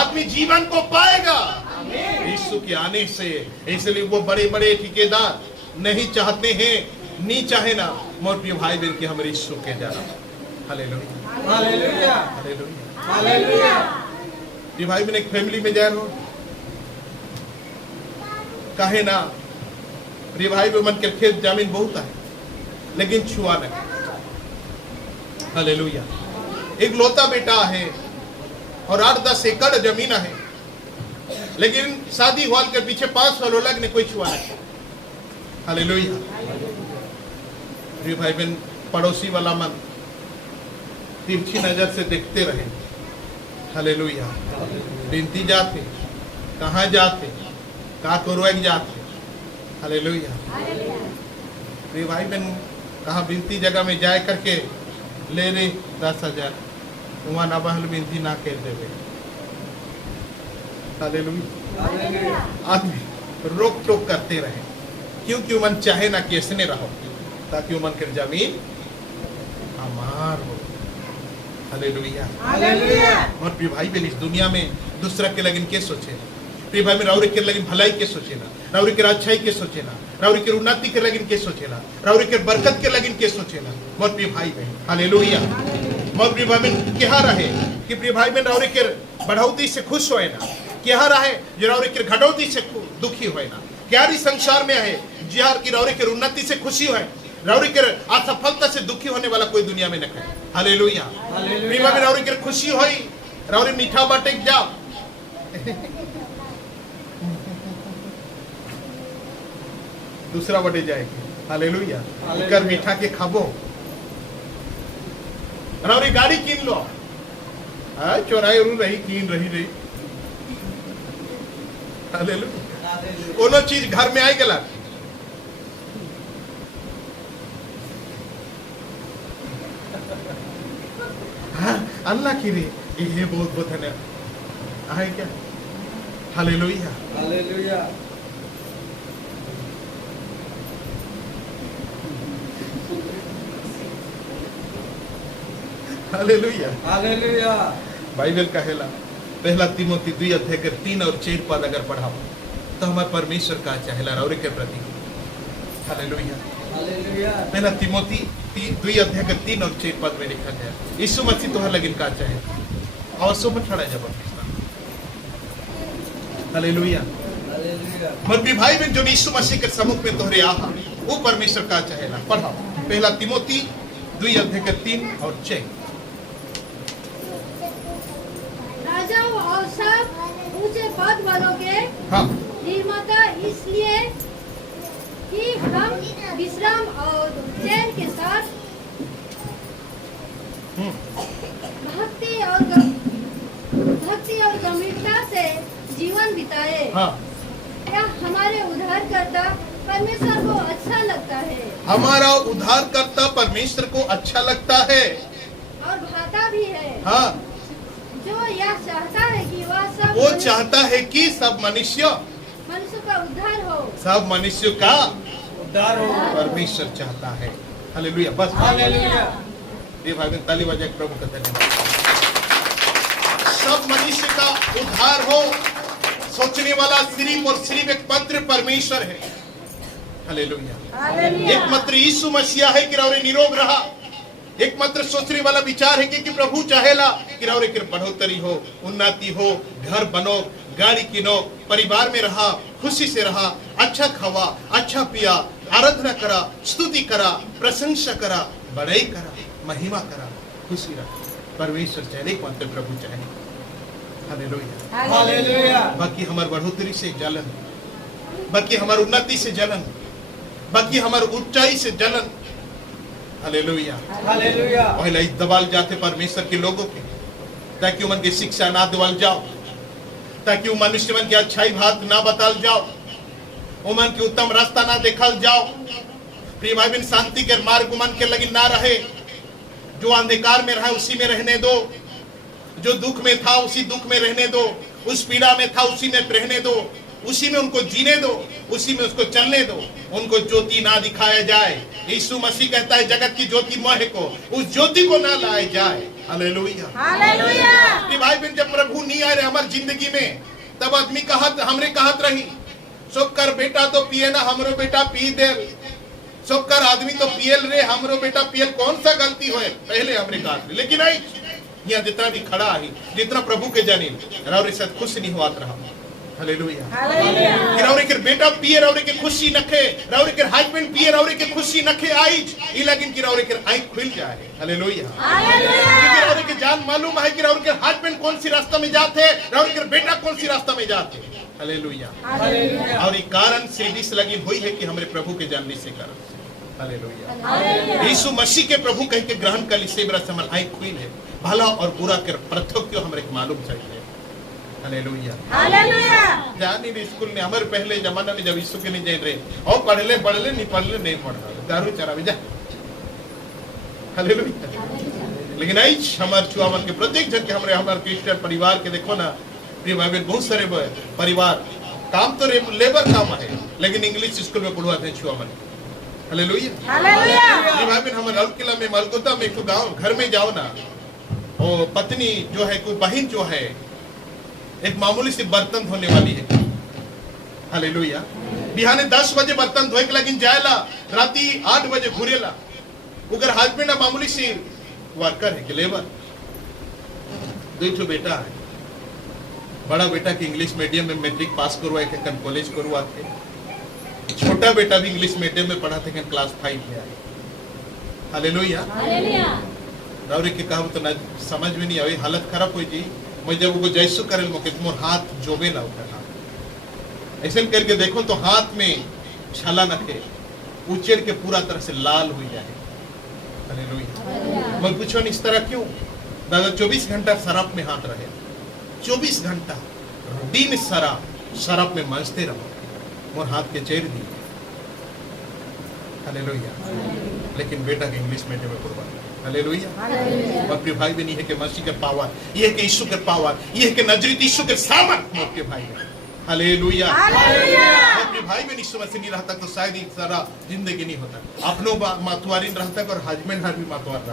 आदमी जीवन को पाएगा यीशु के आने से। इसलिए वो बड़े बड़े ठेकेदार नहीं चाहते हैं, नहीं चाहे ना मोर प्रिय भाई बहन की हमारे यीशु के जाना। हालेलुया हालेलुया हालेलुया प्रिय भाई बहन, एक फैमिली में जा रहो कहे ना प्रिय भाई बहन, मन के खेत जमीन बहुत है लेकिन छुआ नहीं। हालेलुया एक लौता बेटा है और 8-10 एकड़ जमीन है, लेकिन शादी हॉल के पीछे 5 साल लग ने कोई छुआ नहीं। हालेलुया प्रिय भाई बहन, पड़ोसी वाला मन तिरछी नजर से देखते रहे। हालेलुया बिनती जाते, कहाँ जाते, का करवाई जाते। हालेलुया प्रिय भाई बहन, कहाँ बिनती जगह में जाए करके ले रे 10,000 वहाँ ना बहल बिनती ना कर देवे। हालेलुया आदमी रोक टोक करते रहे, क्योंकि मन चाहे ना कि ऐसने रहो ताकि मन कर जमीन हमार हो। हालेलुया हालेलुया और प्रिय भाई बहन, इस दुनिया में दूसरा के लगन के सोचे प्रिय भाई में, राउरी के लगन भलाई के सोचे ना, राउरी के अच्छाई के सोचे ना, राउरी के उन्नति के लगन के सोचे ना, राउरी के बरकत के लगन के सोचे ना मोर प्रिय भाई बहन। हालेलुया मोर प्रिय भाई बहन क्या रहे कि प्रिय भाई बहन राउरी के बढ़ौती से खुश होए ना, क्या रहे जो राउरी के घटौती से दुखी होए ना, क्या री संसार में है जिहार की राउरी के उन्नति से खुशी होए, राउरी के असफलता से दुखी होने वाला कोई दुनिया में न है। हालेलुया प्रिय भाई बहन, राउरी के खुशी होई, राउरी मीठा बाटे जाओ दूसरा बटे जाएगी। हालेलुया कर मीठा के खाबो राउरी गाड़ी कीन लो, चौराहे रू रही कीन रही। हालेलुया कोनो चीज घर में आई गला अल्लाह की रे ये बहुत बहुत है आए क्या। Hallelujah hallelujah hallelujah hallelujah Bible कहेला पहला तिमोथी 2:3 और 4 पद अगर पढ़ाओ तो हमारे परमेश्वर का चाहेला और के प्रति। हालेलुया हालेलुया पहला तिमोथी 2:3 और 4 पद में लिखा गया यीशु मसीह तोहर लगिन का चाहे और सो में खड़ा जब। हालेलुया हालेलुया मर्दी भाई बहन जो यीशु मसीह के सम्मुख में तोहरे आहा वो परमेश्वर का चाहेला। पढ़ाओ पहला तिमोथी 2:3 और 4। राजाओं और सब ऊंचे पद वालों के हाँ निर्मल अतः इसलिए कि हम विश्राम और चैन के साथ भक्ति और गंभीरता से जीवन बिताए। हाँ। क्या हमारे उद्धारकर्ता परमेश्वर को अच्छा लगता है? हमारा उद्धारकर्ता परमेश्वर को अच्छा लगता है और भाता भी है। हाँ। जो यह चाहता है कि वह वो चाहता है कि सब मनुष्य का उद्धार हो। सब मनुष्य का उद्धार हो। परमेश्वर चाहता है। हालेलुया। बस हालेलुया। ये भाई बहन ताली बजा के प्रभु का धन्यवाद। सब मनुष्य का उद्धार हो, सोचने वाला सिर्फ और सिर्फ एक मात्र परमेश्वर है। हालेलुया। एक मात्र यीशु मसीहा है कि रौरे निरोग रहा। एक मात्र सोचने वाला विचार है कि प्रभु चाहेला कि रौरे की बढ़ोतरी हो, उन्नति हो, घर बनो, गाड़ी किनो, परिवार में रहा, खुशी से रहा, अच्छा खावा, अच्छा पिया, आराधना करा, स्तुति करा, प्रशंसा करा, बड़ाई करा, महिमा करा, खुशी रहा। परमेश्वर चाहे, एक मात्र प्रभु चाहे। हालेलुया। हालेलुया। बाकी हमार बढ़ोतरी से जलन, बाकी हमार उन्नति से जलन, बाकी हमार ऊंचाई से जलन। हालेलुया। हालेलुया। पहले ही दबाल जाते परमेश्वर के लोगों के, ताकि उमन की शिक्षा ना दबाल जाओ, ताकि वो मनुष्य मन की अच्छाई बात ना बताल जाओ, उमन के उत्तम रास्ता ना देखल जाओ। प्रिय भाई बहन, शांति के मार्ग उमन के लगी ना रहे। जो अंधकार में रहा उसी में रहने दो, जो दुख में था उसी दुख में रहने दो, उस पीड़ा में था उसी में रहने दो, उसी में उनको जीने दो, उसी में उसको चलने दो। उनको ज्योति ना दिखाया जाए। यीशु मसीह कहता है जगत की ज्योति मोह को, उस ज्योति को ना लाया जाए। हालेलुया। हालेलुया। कि भाई बहन, जब प्रभु नहीं आए रहे हमारी जिंदगी में, तब आदमी कहत हमरे कहत रही सब कर बेटा तो पिए ना, हमरो बेटा पी दे। सब कर आदमी तो पियल रे, हमरो बेटा पियल, कौन सा गलती होए पहले हमरे कहा। लेकिन आई यहाँ जितना भी खड़ा है, जितना प्रभु के जानी रौरे से खुश नहीं हुआ रहा। हालेलुया। हालेलुया। रौरे के बेटा पिए, रौरे के खुशी नखे, रौरे के हस्बैंड पिए, रौरे के खुशी नखे आईज ई लेकिन कि रौरे के आंख खुल जाए। हालेलुया। क्योंकि रौरे के जान मालूम है कि रौरे के हस्बैंड कौन सी रास्ता में जाते, रौरे के बेटा कौन सी रास्ता में जाते। हालेलुया। और एक कारण सिर्फ इस लगी हुई है कि हमारे प्रभु के जानने से कारण। हालेलुया। यीशु मसीह के प्रभु कह के ग्रहण कर इसे बरा समर आंख खुल है, भला और बुरा के पृथक क्यों हमारे मालूम चाहिए। हालेलुया। हालेलुया। जानी रे स्कूल में हमारे पहले जमाना में जब यीशु के नहीं जान रहे और पढ़ले नहीं पढ़ले नहीं पढ़ रहा, दारू चरावे जा। हालेलुया। लेकिन आज हमारे छुआवन के प्रत्येक जन के हमारे क्रिश्चियन परिवार के देखो ना प्रिय भाई बहन, बहुत सारे परिवार काम तो लेबर काम है, लेकिन इंग्लिश स्कूल में पढ़वाते हैं छुआवन। हालेलुया। हालेलुया। प्रिय भाई बहन, हमारे अल्किला में मलकोता में एक गाँव घर में जाओ ना, और पत्नी जो है कोई बहन जो है एक मामूली सी बर्तन धोने वाली है। हालेलुया। बिहाने 10 बजे बर्तन धोए के लेकिन जाएला, राती 8 बजे घुरेला। उगर हस्बैंड मामूली सी वर्कर है कि लेबर। 2 बेटा है, बड़ा बेटा की इंग्लिश मीडियम में मैट्रिक पास करवाए के कॉलेज करवाते, छोटा बेटा भी इंग्लिश मीडियम में पढ़ा थे क्लास 5 में आए। हालेलुया। रौरे के कहा तो ना समझ में नहीं आई, हालत खराब हुई जी। मैं जब वो जैसो करे मोके मोर हाथ जोबे ना उठा, ऐसे करके देखो तो हाथ में छला नखे, उचेड़ के पूरा तरह से लाल हो जाए। हालेलुया। मैं पूछो इस तरह क्यों? दादा 24 घंटा शराब में हाथ रहे, 24 घंटा दिन शराब में मजते रहो, मोर हाथ के चेर दी। हालेलुया। लेकिन बेटा के इंग्लिश मीडियम में पढ़वा। हालेलुया। और प्रिय भाई भी नहीं है कि मसीह के पावर, ये है कि यीशु के पावर, ये है कि नजरीत यीशु के सामर्थ मोर के भाई है। हालेलुया। और प्रिय भाई भी यीशु मसीह नहीं रहता तो शायद इस तरह जिंदगी नहीं होता। अपनों मातवारी रहता और हस्बैंड भी मातवार रहता।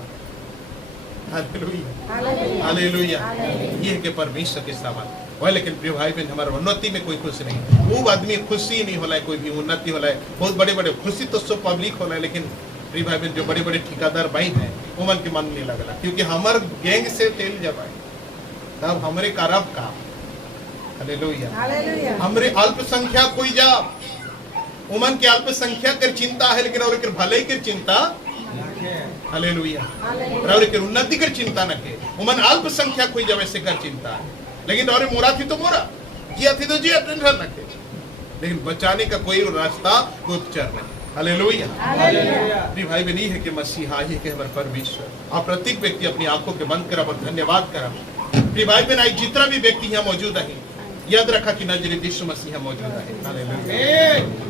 हालेलुया। हालेलुया। ये है कि परमेश्वर के सामर्थ वह। लेकिन प्रिय भाई बहन, हमारे उन्नति में कोई खुश नहीं, वो आदमी खुशी नहीं होला है, कोई भी उन्नति होला है। बहुत बड़े बड़े खुशी तो सब पब्लिक होला है, लेकिन प्रिय भाई बहन जो बड़े बड़े ठेकेदार भाई हैं वो मन के मन नहीं लगला, क्योंकि हमार गैंग से तेल जब आए तब हमरे कारब का। हालेलुया। हमरे अल्पसंख्यक कोई जा, उमन के अल्पसंख्यक कर चिंता है, लेकिन और के भलाई कर चिंता। हालेलुया। और के उन्नति कर चिंता न के, उमन अल्पसंख्यक कोई जब ऐसे कर चिंता है, लेकिन और मोरा थी तो मोरा, जिया थी तो जिया, टेंशन न के। लेकिन बचाने का कोई रास्ता, कोई उपचार नहीं। हालेलुया। प्रिय भाई बहन, है कि मसीहा ही के हमारे परमेश्वर। आप प्रत्येक व्यक्ति अपनी आंखों के बंद करा और धन्यवाद करा। प्रिय भाई बहन, आज जितना भी व्यक्ति यहाँ मौजूद है, याद रखा कि नजर यीशु मसीह मौजूद है। हालेलुया।